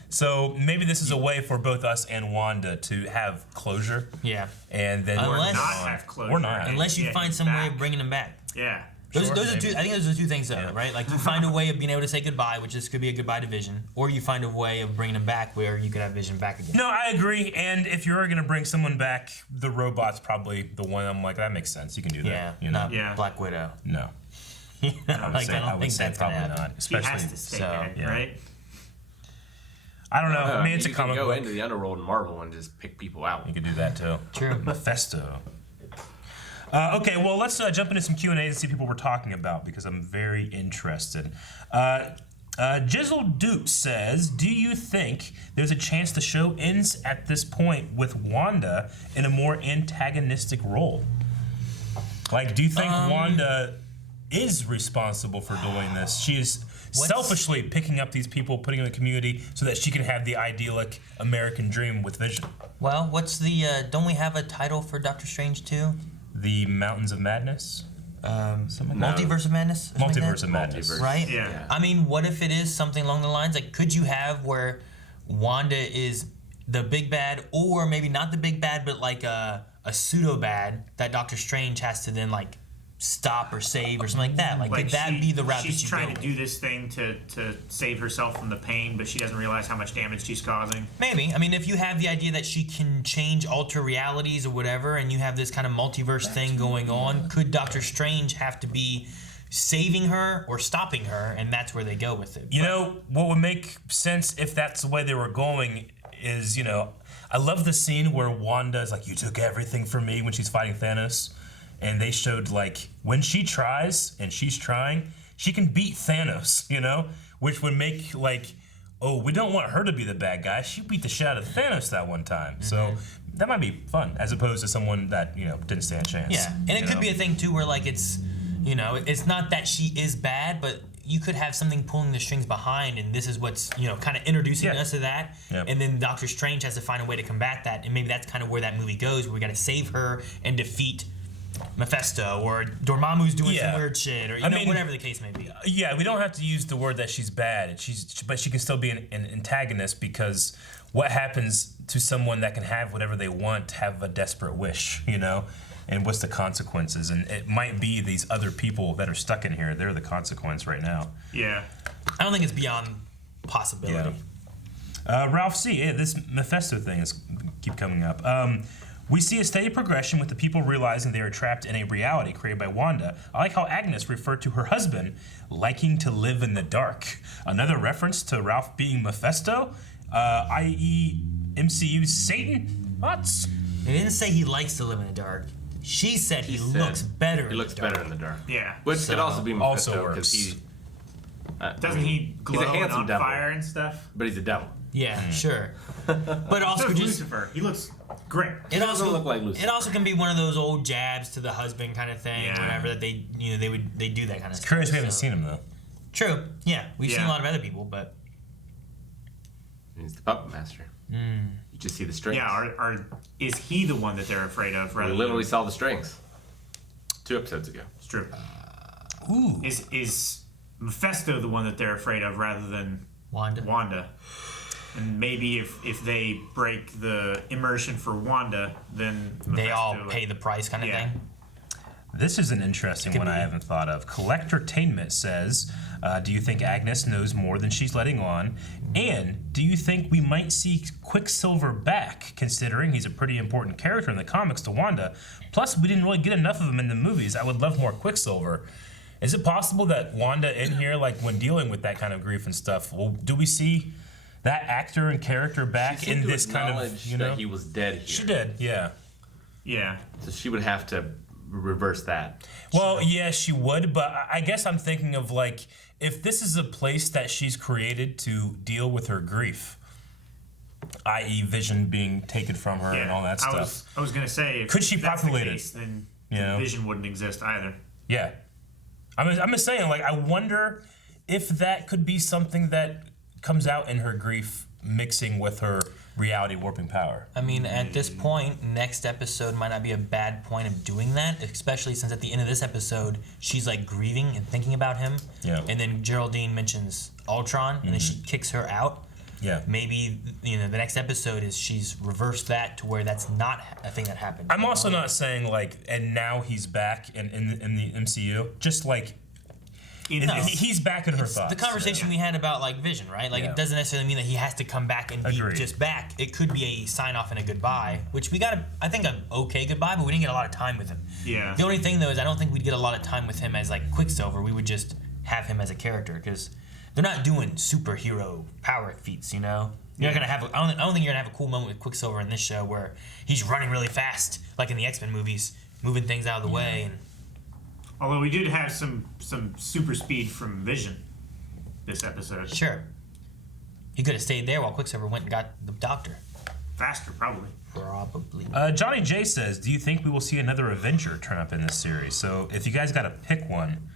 So maybe this is a way for both us and Wanda to have closure. Yeah. And then not have closure. Or not. Unless you find some way of bringing him back. Yeah. Those are two. I think those are two things, though, right? Like you find a way of being able to say goodbye, which this could be a goodbye to Vision, or you find a way of bringing him back where you could have Vision back again. No, I agree. And if you're gonna bring someone back, the robot's probably the one. I'm like, that makes sense. You can do that. Not Black Widow. No. I would say probably not. Especially he has to stay dead, right? I don't know. I mean, it's a comic book. You can go book. into the underworld in Marvel and just pick people out. You can do that too. True. Mephisto. Okay, well, let's jump into some Q&As and see what people we're talking about, because I'm very interested. Jizzle Dupe says, do you think there's a chance the show ends at this point with Wanda in a more antagonistic role? Like, do you think Wanda is responsible for doing this? She is selfishly picking up these people, putting them in the community so that she can have the idyllic American dream with Vision. Well, what's the, don't we have a title for Doctor Strange 2? The Mountains of Madness? Multiverse of Madness? Multiverse of Madness. Right? Yeah. I mean, what if it is something along the lines, like, could you have where Wanda is the big bad, or maybe not the big bad, but like a pseudo bad that Doctor Strange has to then, like, stop or save or something like that? Like could that be the route that you she's trying to do this thing to save herself from the pain, but she doesn't realize how much damage she's causing? Maybe. I mean, if you have the idea that she can change, alter realities or whatever, and you have this kind of multiverse thing going on, could Doctor Strange have to be saving her or stopping her, and that's where they go with it? What would make sense if that's the way they were going is, I love the scene where Wanda's like, you took everything from me when she's fighting Thanos. And they showed, like, when she tries, and she's trying, she can beat Thanos, Which would make, like, oh, we don't want her to be the bad guy. She beat the shit out of Thanos that one time. Mm-hmm. So that might be fun, as opposed to someone that, didn't stand a chance. Yeah, and it could be a thing, too, where, like, it's, it's not that she is bad, but you could have something pulling the strings behind, and this is what's, kind of introducing us to that. Yep. And then Doctor Strange has to find a way to combat that, and maybe that's kind of where that movie goes, where we got to save her and defeat Mephisto, or Dormammu's doing some weird shit, or whatever the case may be. Yeah, we don't have to use the word that she's bad. But she can still be an antagonist, because what happens to someone that can have whatever they want, have a desperate wish, And what's the consequences? And it might be these other people that are stuck in here. They're the consequence right now. Yeah. I don't think it's beyond possibility. Yeah. Ralph C., this Mephisto thing is keep coming up. We see a steady progression with the people realizing they are trapped in a reality created by Wanda. I like how Agnes referred to her husband liking to live in the dark. Another reference to Ralph being Mephisto, i.e. MCU's Satan? Thoughts? They didn't say he likes to live in the dark. She said he looks better. He looks better in the dark. Yeah. Which could also be Mephisto, works. because he doesn't he glow he's a handsome on devil, fire and stuff? but he's a devil. Yeah, sure. But also So just Lucifer, he looks great. it also look like Lucifer. It also can be one of those old jabs to the husband kind of thing, whatever, that they they do that kind of stuff. Curious we haven't seen him, though. True. Yeah, we've seen a lot of other people, but He's the puppet master. You just see the strings. Yeah, is he the one that they're afraid of? We literally saw the strings 2 episodes ago. It's true. Ooh. Is Mephisto the one that they're afraid of rather than Wanda? And maybe if they break the immersion for Wanda, then Mephisto, they all pay the price kind of thing. This is an interesting one I haven't thought of. Collectortainment says, do you think Agnes knows more than she's letting on? And do you think we might see Quicksilver back, considering he's a pretty important character in the comics to Wanda? Plus, we didn't really get enough of him in the movies. I would love more Quicksilver. Is it possible that Wanda in here, like when dealing with that kind of grief and stuff, do we see that actor and character back in this kind of, you know? That he was dead here. She did, yeah. Yeah. So she would have to reverse that. Well, yeah, she would, but I guess I'm thinking of like, if this is a place that she's created to deal with her grief, i.e. Vision being taken from her and all that stuff. I was going to say, if could she that's populate the case, it? then Vision wouldn't exist either. Yeah. I'm just saying, like, I wonder if that could be something that comes out in her grief mixing with her reality warping power. I mean, at this point, next episode might not be a bad point of doing that, especially since at the end of this episode, she's like grieving and thinking about him. Yeah. And then Geraldine mentions Ultron, and then she kicks her out. Yeah. Maybe, you know, the next episode is she's reversed that to where that's not a thing that happened. I'm also not saying, like, and now he's back in the MCU. Just like, he's back in her thoughts. The conversation we had about like Vision, right? Like it doesn't necessarily mean that he has to come back and be just back. It could be a sign off and a goodbye, which we got I think an okay goodbye, but we didn't get a lot of time with him. Yeah. The only thing though is I don't think we'd get a lot of time with him as like Quicksilver. We would just have him as a character because they're not doing superhero power feats, you know. You're not gonna have. I don't think you're gonna have a cool moment with Quicksilver in this show where he's running really fast, like in the X-Men movies, moving things out of the way and. Although we did have some super speed from Vision this episode. Sure. He could have stayed there while Quicksilver went and got the doctor. Faster, probably. Probably. Johnny J says, do you think we will see another Avenger turn up in this series? So if you guys got to pick one,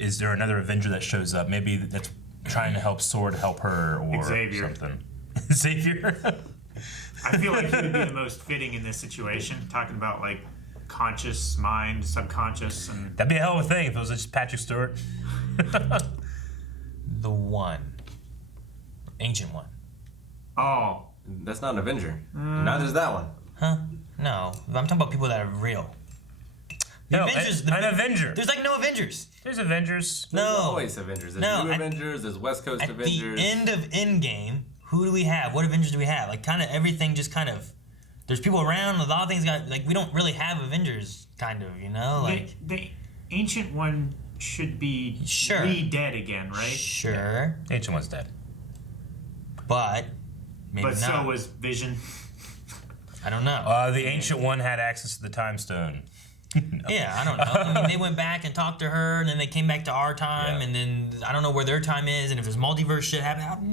is there another Avenger that shows up? Maybe that's trying to help Sword help her or Xavier. something. Xavier? I feel like he would be the most fitting in this situation, talking about like conscious mind, subconscious, and that'd be a hell of a thing if it was just Patrick Stewart. The one. Ancient one. Oh. That's not an Avenger. Neither is that one. Huh? No. I'm talking about people that are real. No, an Avenger. There's like no Avengers. There's Avengers. There's always Avengers. There's new Avengers, there's West Coast Avengers. At the end of Endgame, who do we have? What Avengers do we have? Like kind of everything just kind of... There's people around, a lot of things got... Like we don't really have Avengers, kind of, you know? Like the Ancient One should be dead again, right? Sure. Yeah. Ancient One's dead. But maybe but not. so was Vision. I don't know. The Ancient One had access to the Time Stone. No. Yeah, I don't know. I mean, they went back and talked to her, and then they came back to our time, and then I don't know where their time is, and if there's multiverse shit happening.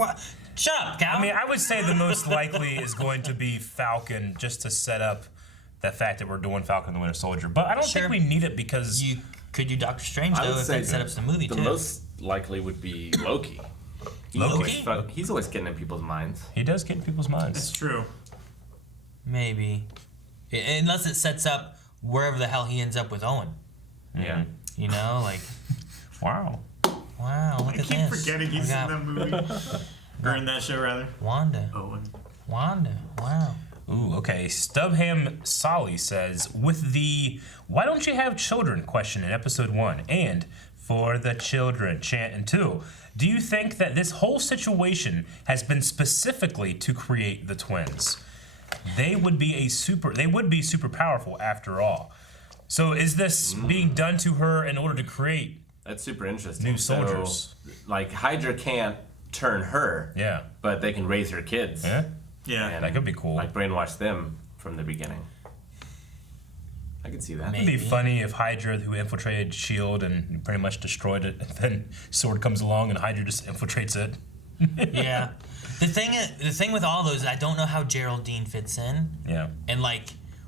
Shut up, Cal. I mean, I would say the most likely is going to be Falcon, just to set up the fact that we're doing Falcon the Winter Soldier. But I don't think we need it because you could do Doctor Strange though if that set up some movie the too. The most likely would be Loki. He's always getting in people's minds. He does get in people's minds. That's true. Maybe, unless it sets up wherever the hell he ends up with Owen. Yeah. You know, like. Wow. Wow, look at this. I keep forgetting he's in that movie. Or in that show, rather. Wanda. Owen. Wanda. Wow. Ooh, okay. Stubham Solly says, with the "why don't you have children" question in episode 1 and "for the children" chant in 2, do you think that this whole situation has been specifically to create the twins? They would be super powerful after all. So is this being done to her in order to create That's super interesting. new soldiers? So, like Hydra can't turn her. Yeah. But they can raise her kids. Yeah. Yeah. And that could be cool. Like brainwash them from the beginning. I could see that. It'd be funny if Hydra, who infiltrated S.H.I.E.L.D. and pretty much destroyed it, and then Sword comes along and Hydra just infiltrates it. Yeah. The thing with all those, I don't know how Geraldine fits in. Yeah. And like,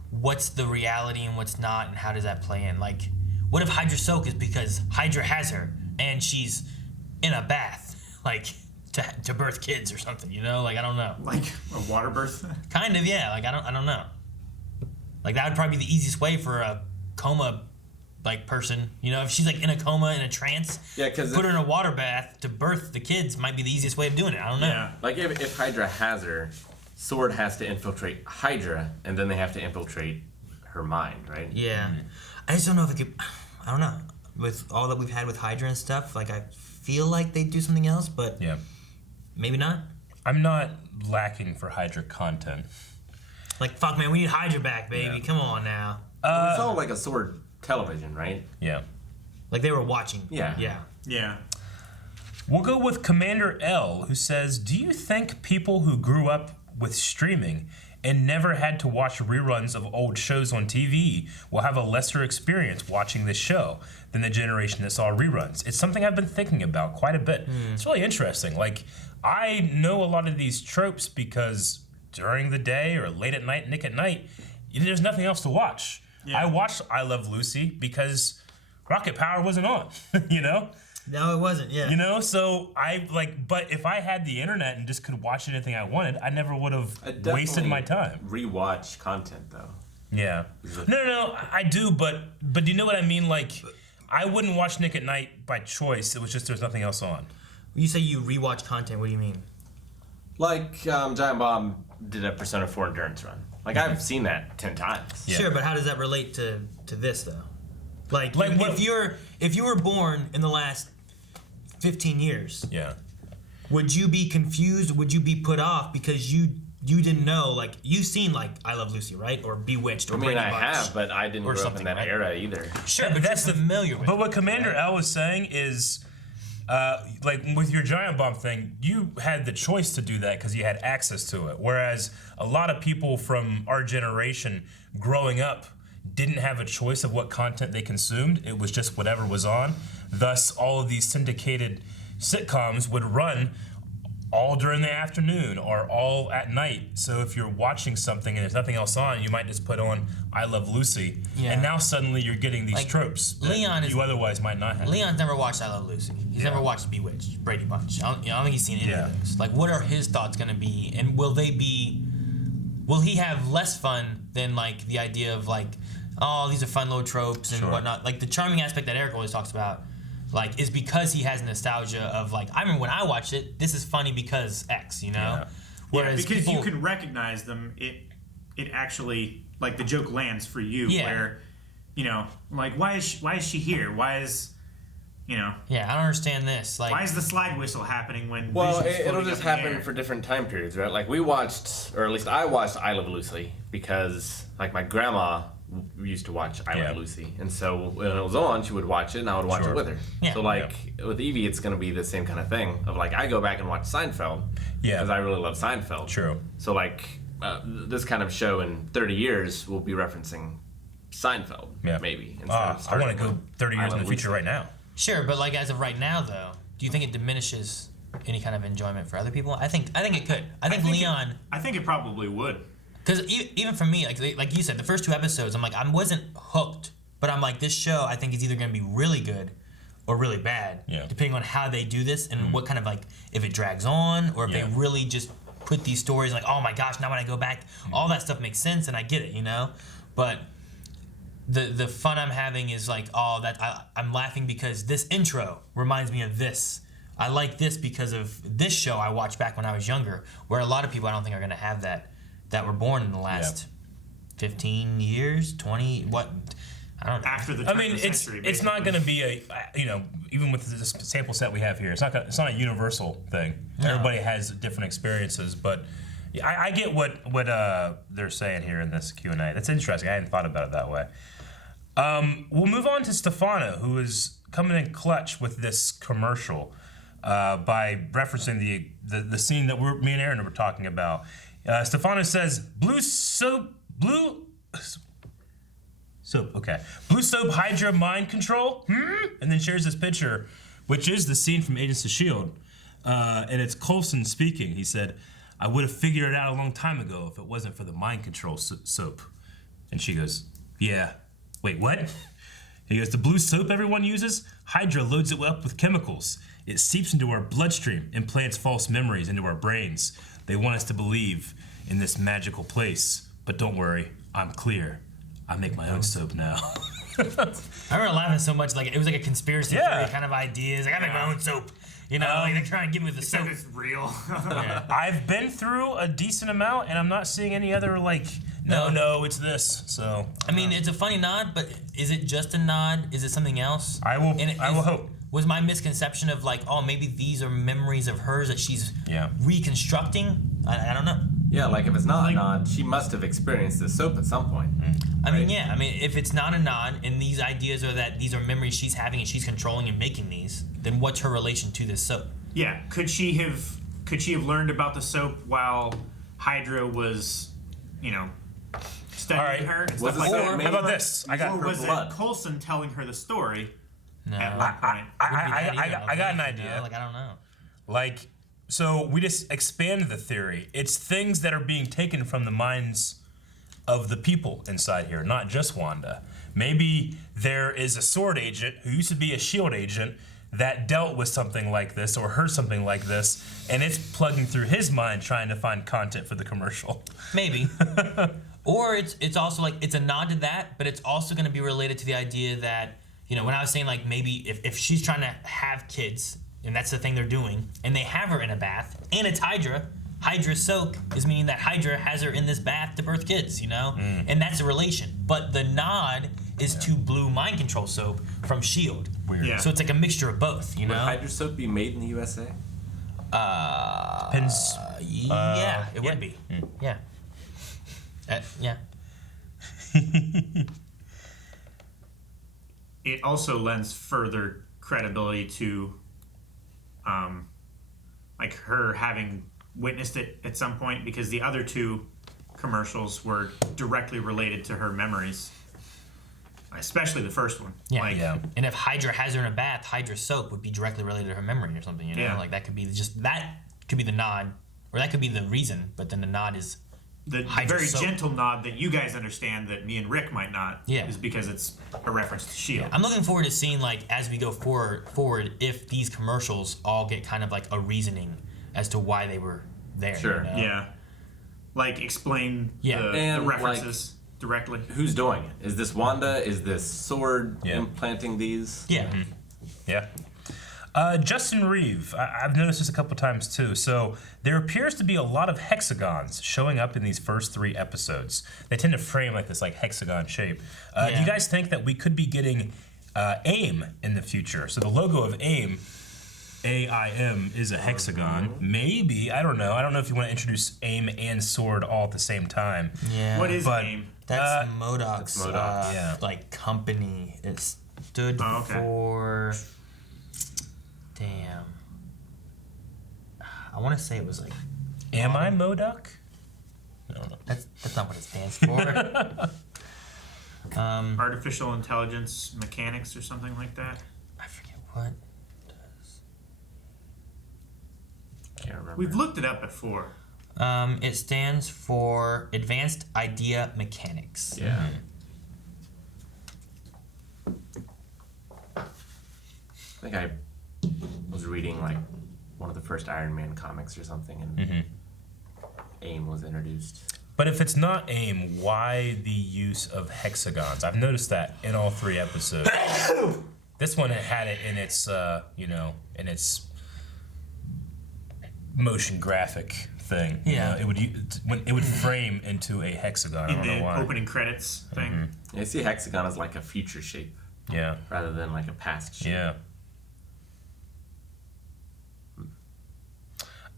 what's the reality and what's not, and how does that play in? Like, what if Hydra Soak is because Hydra has her and she's in a bath, like to birth kids or something? You know, like I don't know. Like a water birth. Kind of, yeah. Like I don't know. Like that would probably be the easiest way for a coma like person, you know, if she's like in a coma, in a trance, because put her in a water bath to birth the kids might be the easiest way of doing it. I don't know. Yeah. Like if Hydra has her, Sword has to infiltrate Hydra, and then they have to infiltrate her mind, right? Yeah. I just don't know if it could. I don't know. With all that we've had with Hydra and stuff, like I feel like they'd do something else, but maybe not. I'm not lacking for Hydra content. Like, fuck, man, we need Hydra back, baby. Come on now. It's all like a sword television, right? Yeah. Like they were watching. Yeah. We'll go with Commander L, who says, do you think people who grew up with streaming and never had to watch reruns of old shows on TV will have a lesser experience watching this show than the generation that saw reruns? It's something I've been thinking about quite a bit. It's really interesting. Like, I know a lot of these tropes because during the day or late at night, Nick at Night, there's nothing else to watch. I watched I Love Lucy because Rocket Power wasn't on, you know? No, it wasn't, You know, so but if I had the internet and just could watch anything I wanted, I never would have wasted my time. Rewatch content, though. Yeah. No, I do, but do you know what I mean? Like, I wouldn't watch Nick at Night by choice. It was just there's nothing else on. When you say you rewatch content, what do you mean? Like, Giant Bomb did a Persona 4 Endurance run. Like, I've seen that 10 times. Sure, but how does that relate to this, though? Like if you were born in the last 15 years, would you be confused? Would you be put off because you didn't know? Like, you've seen like I Love Lucy, right? Or Bewitched, or I mean, Brady I Bunch, have, but I didn't grow up in that era either. Sure, but that's familiar with. But what Commander L was saying is, like with your Giant Bomb thing, you had the choice to do that because you had access to it. Whereas a lot of people from our generation growing up didn't have a choice of what content they consumed. It was just whatever was on. Thus, all of these syndicated sitcoms would run all during the afternoon or all at night. So if you're watching something and there's nothing else on, you might just put on I Love Lucy. And now suddenly you're getting these tropes that you otherwise might not have. Leon's never watched I Love Lucy. He's never watched Bewitched, Brady Bunch. I don't think he's seen any of those. Like, what are his thoughts going to be? And will he have less fun than like the idea of like, oh, these are fun little tropes and whatnot. Like the charming aspect that Eric always talks about, like, is because he has nostalgia of like, I remember when I watched it, this is funny because X, you know? Whereas because you can recognize them, it actually, like, the joke lands for you. Where, you know, like, why is she here? Why is, you know? Yeah, I don't understand this. Like, why is the slide whistle happening when? Well, Vision's it'll floating just up in the happen air? for different time periods, right? Like we watched, or at least I watched I Love Lucy because like my grandma used to watch I Love Lucy, and so when it was on, she would watch it, and I would watch it with her. So like with Evie, it's going to be the same kind of thing of like I go back and watch Seinfeld because I really love Seinfeld. So like this kind of show in 30 years will be referencing Seinfeld, maybe. I want to go 30 years in the future right now. Sure, but like as of right now, though, do you think it diminishes any kind of enjoyment for other people? I think it could. I think Leon. I think it probably would. Because even for me, like you said, the first 2 episodes, I'm like, I wasn't hooked, but I'm like, this show I think is either going to be really good or really bad, depending on how they do this and what kind of like if it drags on or if they really just put these stories like, oh my gosh, now when I go back, all that stuff makes sense and I get it, you know. But the fun I'm having is like, oh, I'm laughing because this intro reminds me of this. I like this because of this show I watched back when I was younger. Where a lot of people I don't think are going to have that were born in the last 15 years, 20, what? I don't know. After the turn of the century, it's not going to be a, you know, even with the sample set we have here, it's not a universal thing. No. Everybody has different experiences, but I get what they're saying here in this Q&A. That's interesting. I hadn't thought about it that way. We'll move on to Stefano, who is coming in clutch with this commercial by referencing the scene that me and Aaron were talking about. Stefano says, blue soap, okay. Blue soap Hydra mind control? And then shares this picture, which is the scene from Agents of S.H.I.E.L.D. And it's Coulson speaking. He said, I would have figured it out a long time ago if it wasn't for the mind control soap. And she goes, yeah. Wait, what? He goes, the blue soap everyone uses? Hydra loads it up with chemicals. It seeps into our bloodstream and plants false memories into our brains. They want us to believe in this magical place. But don't worry, I'm clear. I make my own soap now. I remember laughing so much, like it was like a conspiracy theory kind of ideas. Like, I make my own soap. You know, like they're trying to give me the soap. It's real. I've been through a decent amount, and I'm not seeing any other like. No, it's this. So I mean, it's a funny nod, but is it just a nod? Is it something else? I will hope. Was my misconception of like, oh, maybe these are memories of hers that she's reconstructing? I don't know. Yeah, like if it's not a nod, she must have experienced the soap at some point. I mean, yeah. I mean, if it's not a nod, and these ideas are that these are memories she's having and she's controlling and making these, then what's her relation to this soap? Yeah, could she have learned about the soap while Hydra was, studying her and stuff like that? How about this? Or was it Coulson telling her the story at one point? I got an idea. Like I don't know. Like, so we just expand the theory. It's things that are being taken from the minds of the people inside here, not just Wanda. Maybe there is a sword agent who used to be a shield agent that dealt with something like this or heard something like this, and it's plugging through his mind trying to find content for the commercial. Maybe. Or it's also like it's a nod to that, but it's also going to be related to the idea that, when I was saying like maybe if she's trying to have kids, and that's the thing they're doing, and they have her in a bath, and it's Hydra soak is meaning that Hydra has her in this bath to birth kids, and that's a relation. But the nod is to blue mind control soap from S.H.I.E.L.D. Weird. Yeah. So it's like a mixture of both, Would Hydra soap be made in the USA? Depends. Yeah, it would be. Yeah. Yeah. It also lends further credibility to, like her having witnessed it at some point, because the other two commercials were directly related to her memories, especially the first one. Yeah. And if Hydra has her in a bath, Hydra soap would be directly related to her memory or something. Like that could be the nod, or that could be the reason. But then the nod is the very gentle nod that you guys understand that me and Rick might not. Is because it's a reference to S.H.I.E.L.D. I'm looking forward to seeing, like, as we go forward, if these commercials all get kind of like a reasoning as to why they were there. Sure. Yeah. Like explain the references directly. Who's doing it? Is this Wanda? Is this Sword implanting these? Yeah. Yeah. Justin Reeve, I've noticed this a couple times too. So there appears to be a lot of hexagons showing up in these first 3 episodes. They tend to frame like this hexagon shape. Do you guys think that we could be getting AIM in the future? So the logo of AIM, AIM, is a hexagon. Maybe, I don't know. I don't know if you want to introduce AIM and Sword all at the same time. Yeah. What is AIM? That's MODOK's MODOK. company. It stood for... Damn. I want to say it was like... Am I MODOK? No. That's not what it stands for. Artificial Intelligence Mechanics or something like that. I forget what. Can't remember. We've looked it up before. It stands for Advanced Idea Mechanics. Yeah. I think I was reading like one of the first Iron Man comics or something, and AIM was introduced. But if it's not AIM, why the use of hexagons? I've noticed that in all 3 episodes. This one had it in its, in its motion graphic thing. Yeah. It would frame into a hexagon. I don't know why. In the opening credits thing. I see hexagon as like a future shape. Yeah. Rather than like a past shape. Yeah.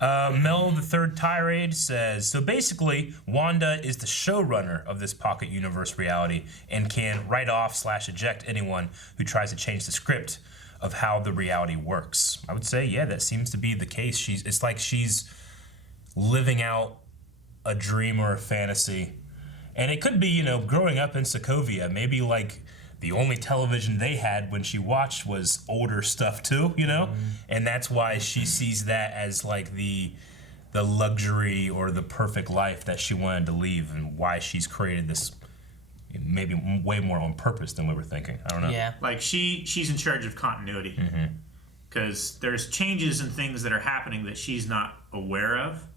Mel the Third Tirade says, so basically, Wanda is the showrunner of this pocket universe reality and can write off / eject anyone who tries to change the script of how the reality works. I would say, yeah, that seems to be the case. It's like she's living out a dream or a fantasy. And it could be, growing up in Sokovia, maybe like the only television they had when she watched was older stuff too, and that's why she sees that as like the luxury or the perfect life that she wanted to leave, and why she's created this maybe way more on purpose than we were thinking. I don't know. Yeah. Like she's in charge of continuity, because there's changes and things that are happening that she's not aware of,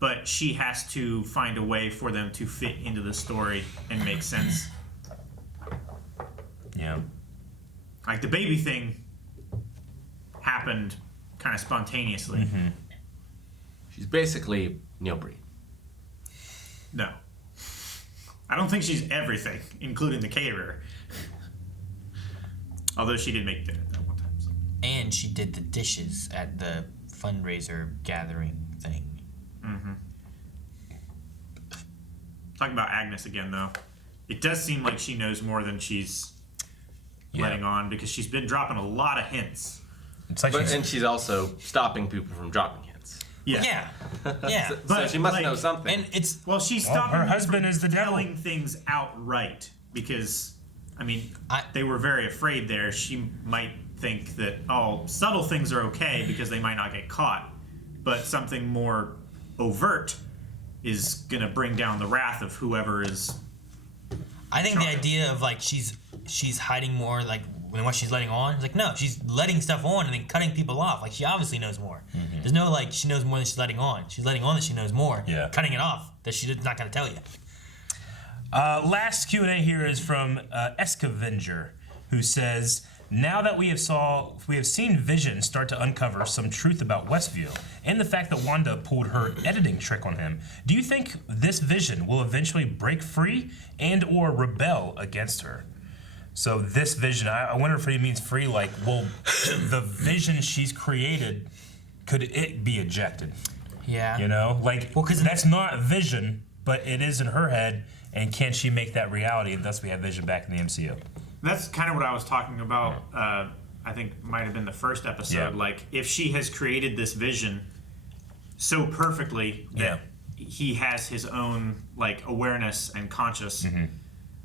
but she has to find a way for them to fit into the story and make sense. Yeah. Like the baby thing happened kind of spontaneously. Mm-hmm. She's basically Neil Breen. No. I don't think she's everything, including the caterer. Although she did make dinner that one time. So. And she did the dishes at the fundraiser gathering thing. Mm-hmm. Talking about Agnes again, though. It does seem like she knows more than she's letting on, because she's been dropping a lot of hints. It's like and she's also stopping people from dropping hints. Yeah. So she must know something. And it's she's stopping her husband is the devil. telling things outright, because they were very afraid there. She might think that subtle things are okay because they might not get caught, but something more overt is gonna bring down the wrath of whoever is. I think the idea of like she's hiding more like than what she's letting on. It's like, no, she's letting stuff on and then cutting people off. Like, she obviously knows more. Mm-hmm. There's no like she knows more than she's letting on. She's letting on that she knows more. Yeah. Cutting it off that she's not going to tell you. Last Q&A here is from Escavenger, who says, now that we have seen Vision start to uncover some truth about Westview and the fact that Wanda pulled her editing trick on him, do you think this Vision will eventually break free and or rebel against her? So this Vision, I wonder if it means free, like, well, the Vision she's created, could it be ejected? Yeah. You know? Like, well, that's not Vision, but it is in her head, and can she make that reality? And thus we have Vision back in the MCU. That's kind of what I was talking about. I think might have been the first episode. Yeah. Like, if she has created this Vision so perfectly that he has his own like awareness and conscious,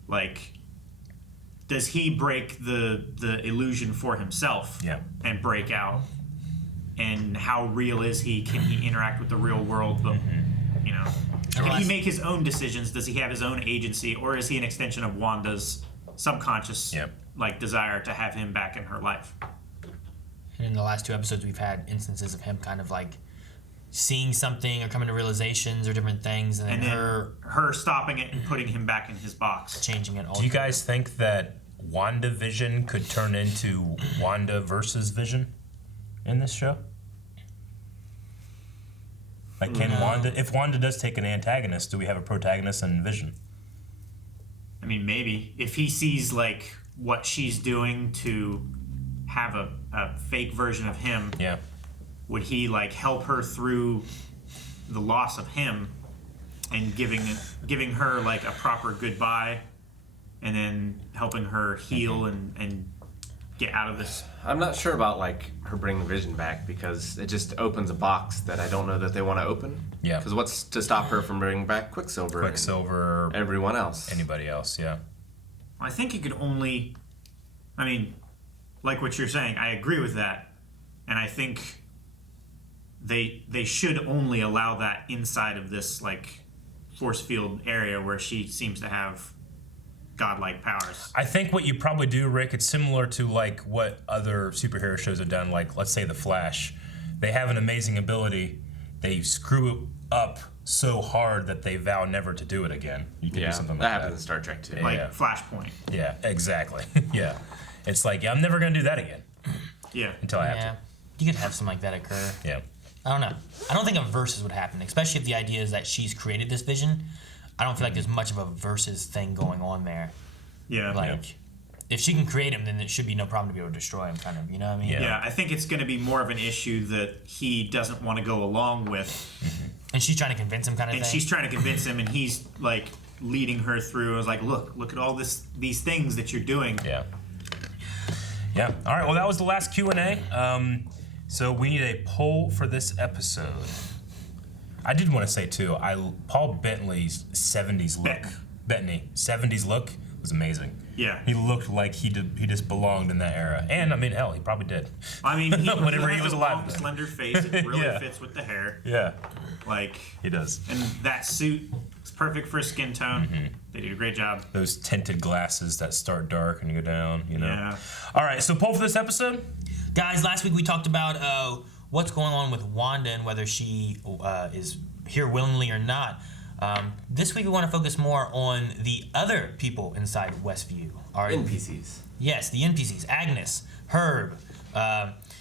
like, does he break the illusion for himself and break out? And how real is he? Can he interact with the real world? But you know, can he make his own decisions? Does he have his own agency, or is he an extension of Wanda's subconscious like desire to have him back in her life? And in the last 2 episodes, we've had instances of him kind of like seeing something or coming to realizations or different things, and then her stopping it and putting him back in his box, changing it all. Do you guys think that WandaVision could turn into Wanda versus Vision in this show? Like, can Wanda, if Wanda does take an antagonist, do we have a protagonist in Vision? I mean, maybe. If he sees, like, what she's doing to have a fake version of him, would he, like, help her through the loss of him and giving her, like, a proper goodbye, and then helping her heal and get out of this? I'm not sure about, like, her bringing Vision back, because it just opens a box that I don't know that they want to open. Yeah. Because what's to stop her from bringing back Quicksilver? Quicksilver. Everyone else. Anybody else, yeah. I think it could only... I mean, like what you're saying, I agree with that. And I think they should only allow that inside of this, like, force field area where she seems to have godlike powers. I think what you probably do, Rick, it's similar to like what other superhero shows have done, like let's say The Flash. They have an amazing ability, they screw it up so hard that they vow never to do it again. You can do something like that. That happens in Star Trek too. Like Flashpoint. Yeah, exactly. Yeah. It's like, I'm never going to do that again. Yeah. Until I have to. You could have something like that occur. Yeah. I don't know. I don't think a versus would happen, especially if the idea is that she's created this Vision. I don't feel like there's much of a versus thing going on there. Yeah. Like, if she can create him, then there should be no problem to be able to destroy him, kind of. You know what I mean? Yeah, I think it's going to be more of an issue that he doesn't want to go along with. And she's trying to convince him, kind of thing. And she's trying to convince him, and he's, like, leading her through. I was like, look at all these things that you're doing. Yeah. Yeah. All right, well, that was the last Q&A. So we need a poll for this episode. I did want to say, too, Paul Bettany's 70s look. Bettany. 70s look was amazing. Yeah. He looked like he just belonged in that era. And, I mean, hell, he probably did. I mean, whenever he was a alive. long, slender face. It really fits with the hair. Yeah. Like. He does. And that suit is perfect for his skin tone. They did a great job. Those tinted glasses that start dark and go down, you know. Yeah. All right, so poll for this episode? Guys, last week we talked about what's going on with Wanda and whether she is here willingly or not. This week we want to focus more on the other people inside Westview. Our NPCs. Yes, the NPCs. Agnes, Herb,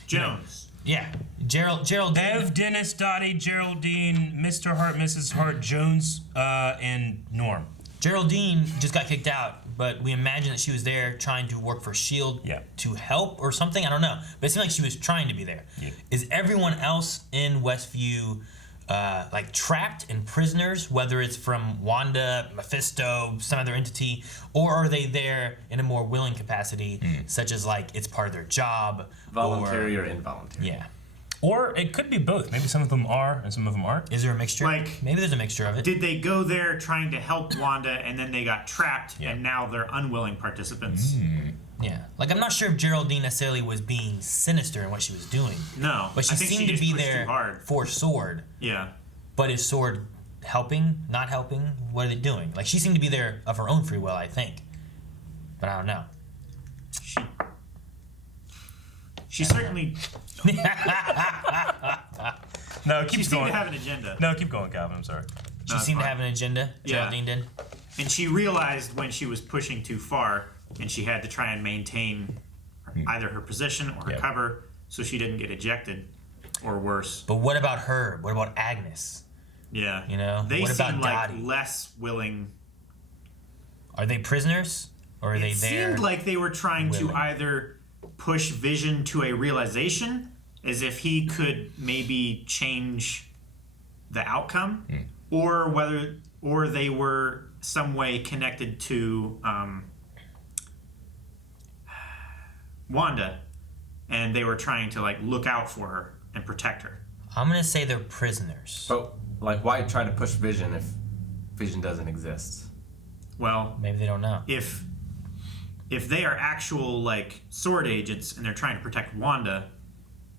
Jones. Yeah. Geraldine. Ev, Dennis, Dottie, Geraldine, Mr. Hart, Mrs. Hart, Jones, and Norm. Geraldine just got kicked out, but we imagine that she was there trying to work for S.H.I.E.L.D. to help or something. I don't know. But it seemed like she was trying to be there. Yeah. Is everyone else in Westview like trapped and prisoners, whether it's from Wanda, Mephisto, some other entity, or are they there in a more willing capacity, such as like it's part of their job? Voluntary or involuntary. Yeah. Or it could be both. Maybe some of them are and some of them aren't. Is there a mixture? Like, maybe there's a mixture of it. Did they go there trying to help Wanda and then they got trapped and now they're unwilling participants? Yeah. Like, I'm not sure if Geraldine necessarily was being sinister in what she was doing. No. But she I think seemed she to be just pushed there too hard. for S.W.O.R.D. Yeah. But is S.W.O.R.D. helping? Not helping? What are they doing? Like, she seemed to be there of her own free will, I think. But I don't know. She certainly. No, keep She seemed going. to have an agenda. No, keep going, Calvin. I'm sorry. She No, seemed to fine. have an agenda. Yeah. Geraldine did. And she realized when she was pushing too far and she had to try and maintain either her position or her cover so she didn't get ejected or worse. But what about her? What about Agnes? Yeah. You know? They what about seemed like Dottie? less willing. Are they prisoners? Or are they It there? seemed like they were trying willing? to either push Vision to a realization as if he could maybe change the outcome, or they were some way connected to Wanda, and they were trying to like look out for her and protect her. I'm gonna say they're prisoners. But like, why try to push Vision if Vision doesn't exist? Well, maybe they don't know. If they are actual like S.W.O.R.D. agents and they're trying to protect Wanda,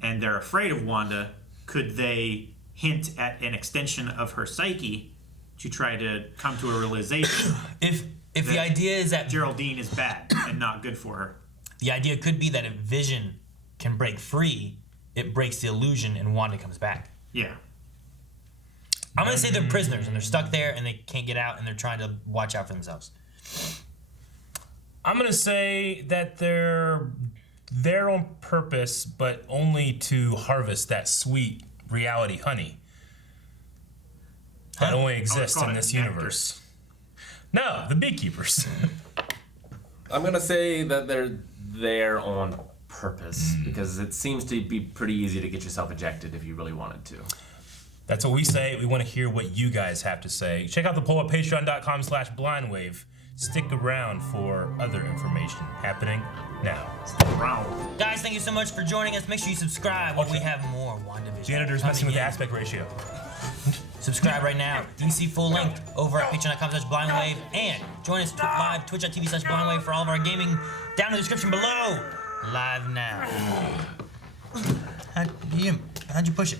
and they're afraid of Wanda, could they hint at an extension of her psyche to try to come to a realization? If the idea is that Geraldine is bad and not good for her. The idea could be that if Vision can break free, it breaks the illusion and Wanda comes back. Yeah. I'm gonna say they're prisoners and they're stuck there and they can't get out and they're trying to watch out for themselves. I'm gonna say that they're there on purpose, but only to harvest that sweet reality honey that only exists in this universe. No, the beekeepers. I'm gonna say that they're there on purpose because it seems to be pretty easy to get yourself ejected if you really wanted to. That's what we say. We want to hear what you guys have to say. Check out the poll at patreon.com/blindwave. Stick around for other information happening now. Guys, thank you so much for joining us. Make sure you subscribe while we have more WandaVision. Janitor's messing with the aspect ratio. Subscribe right now. DC full length over at patreon.com/blindwave and join us live twitch.tv/blindwave for all of our gaming down in the description below. Live now. How'd you push it?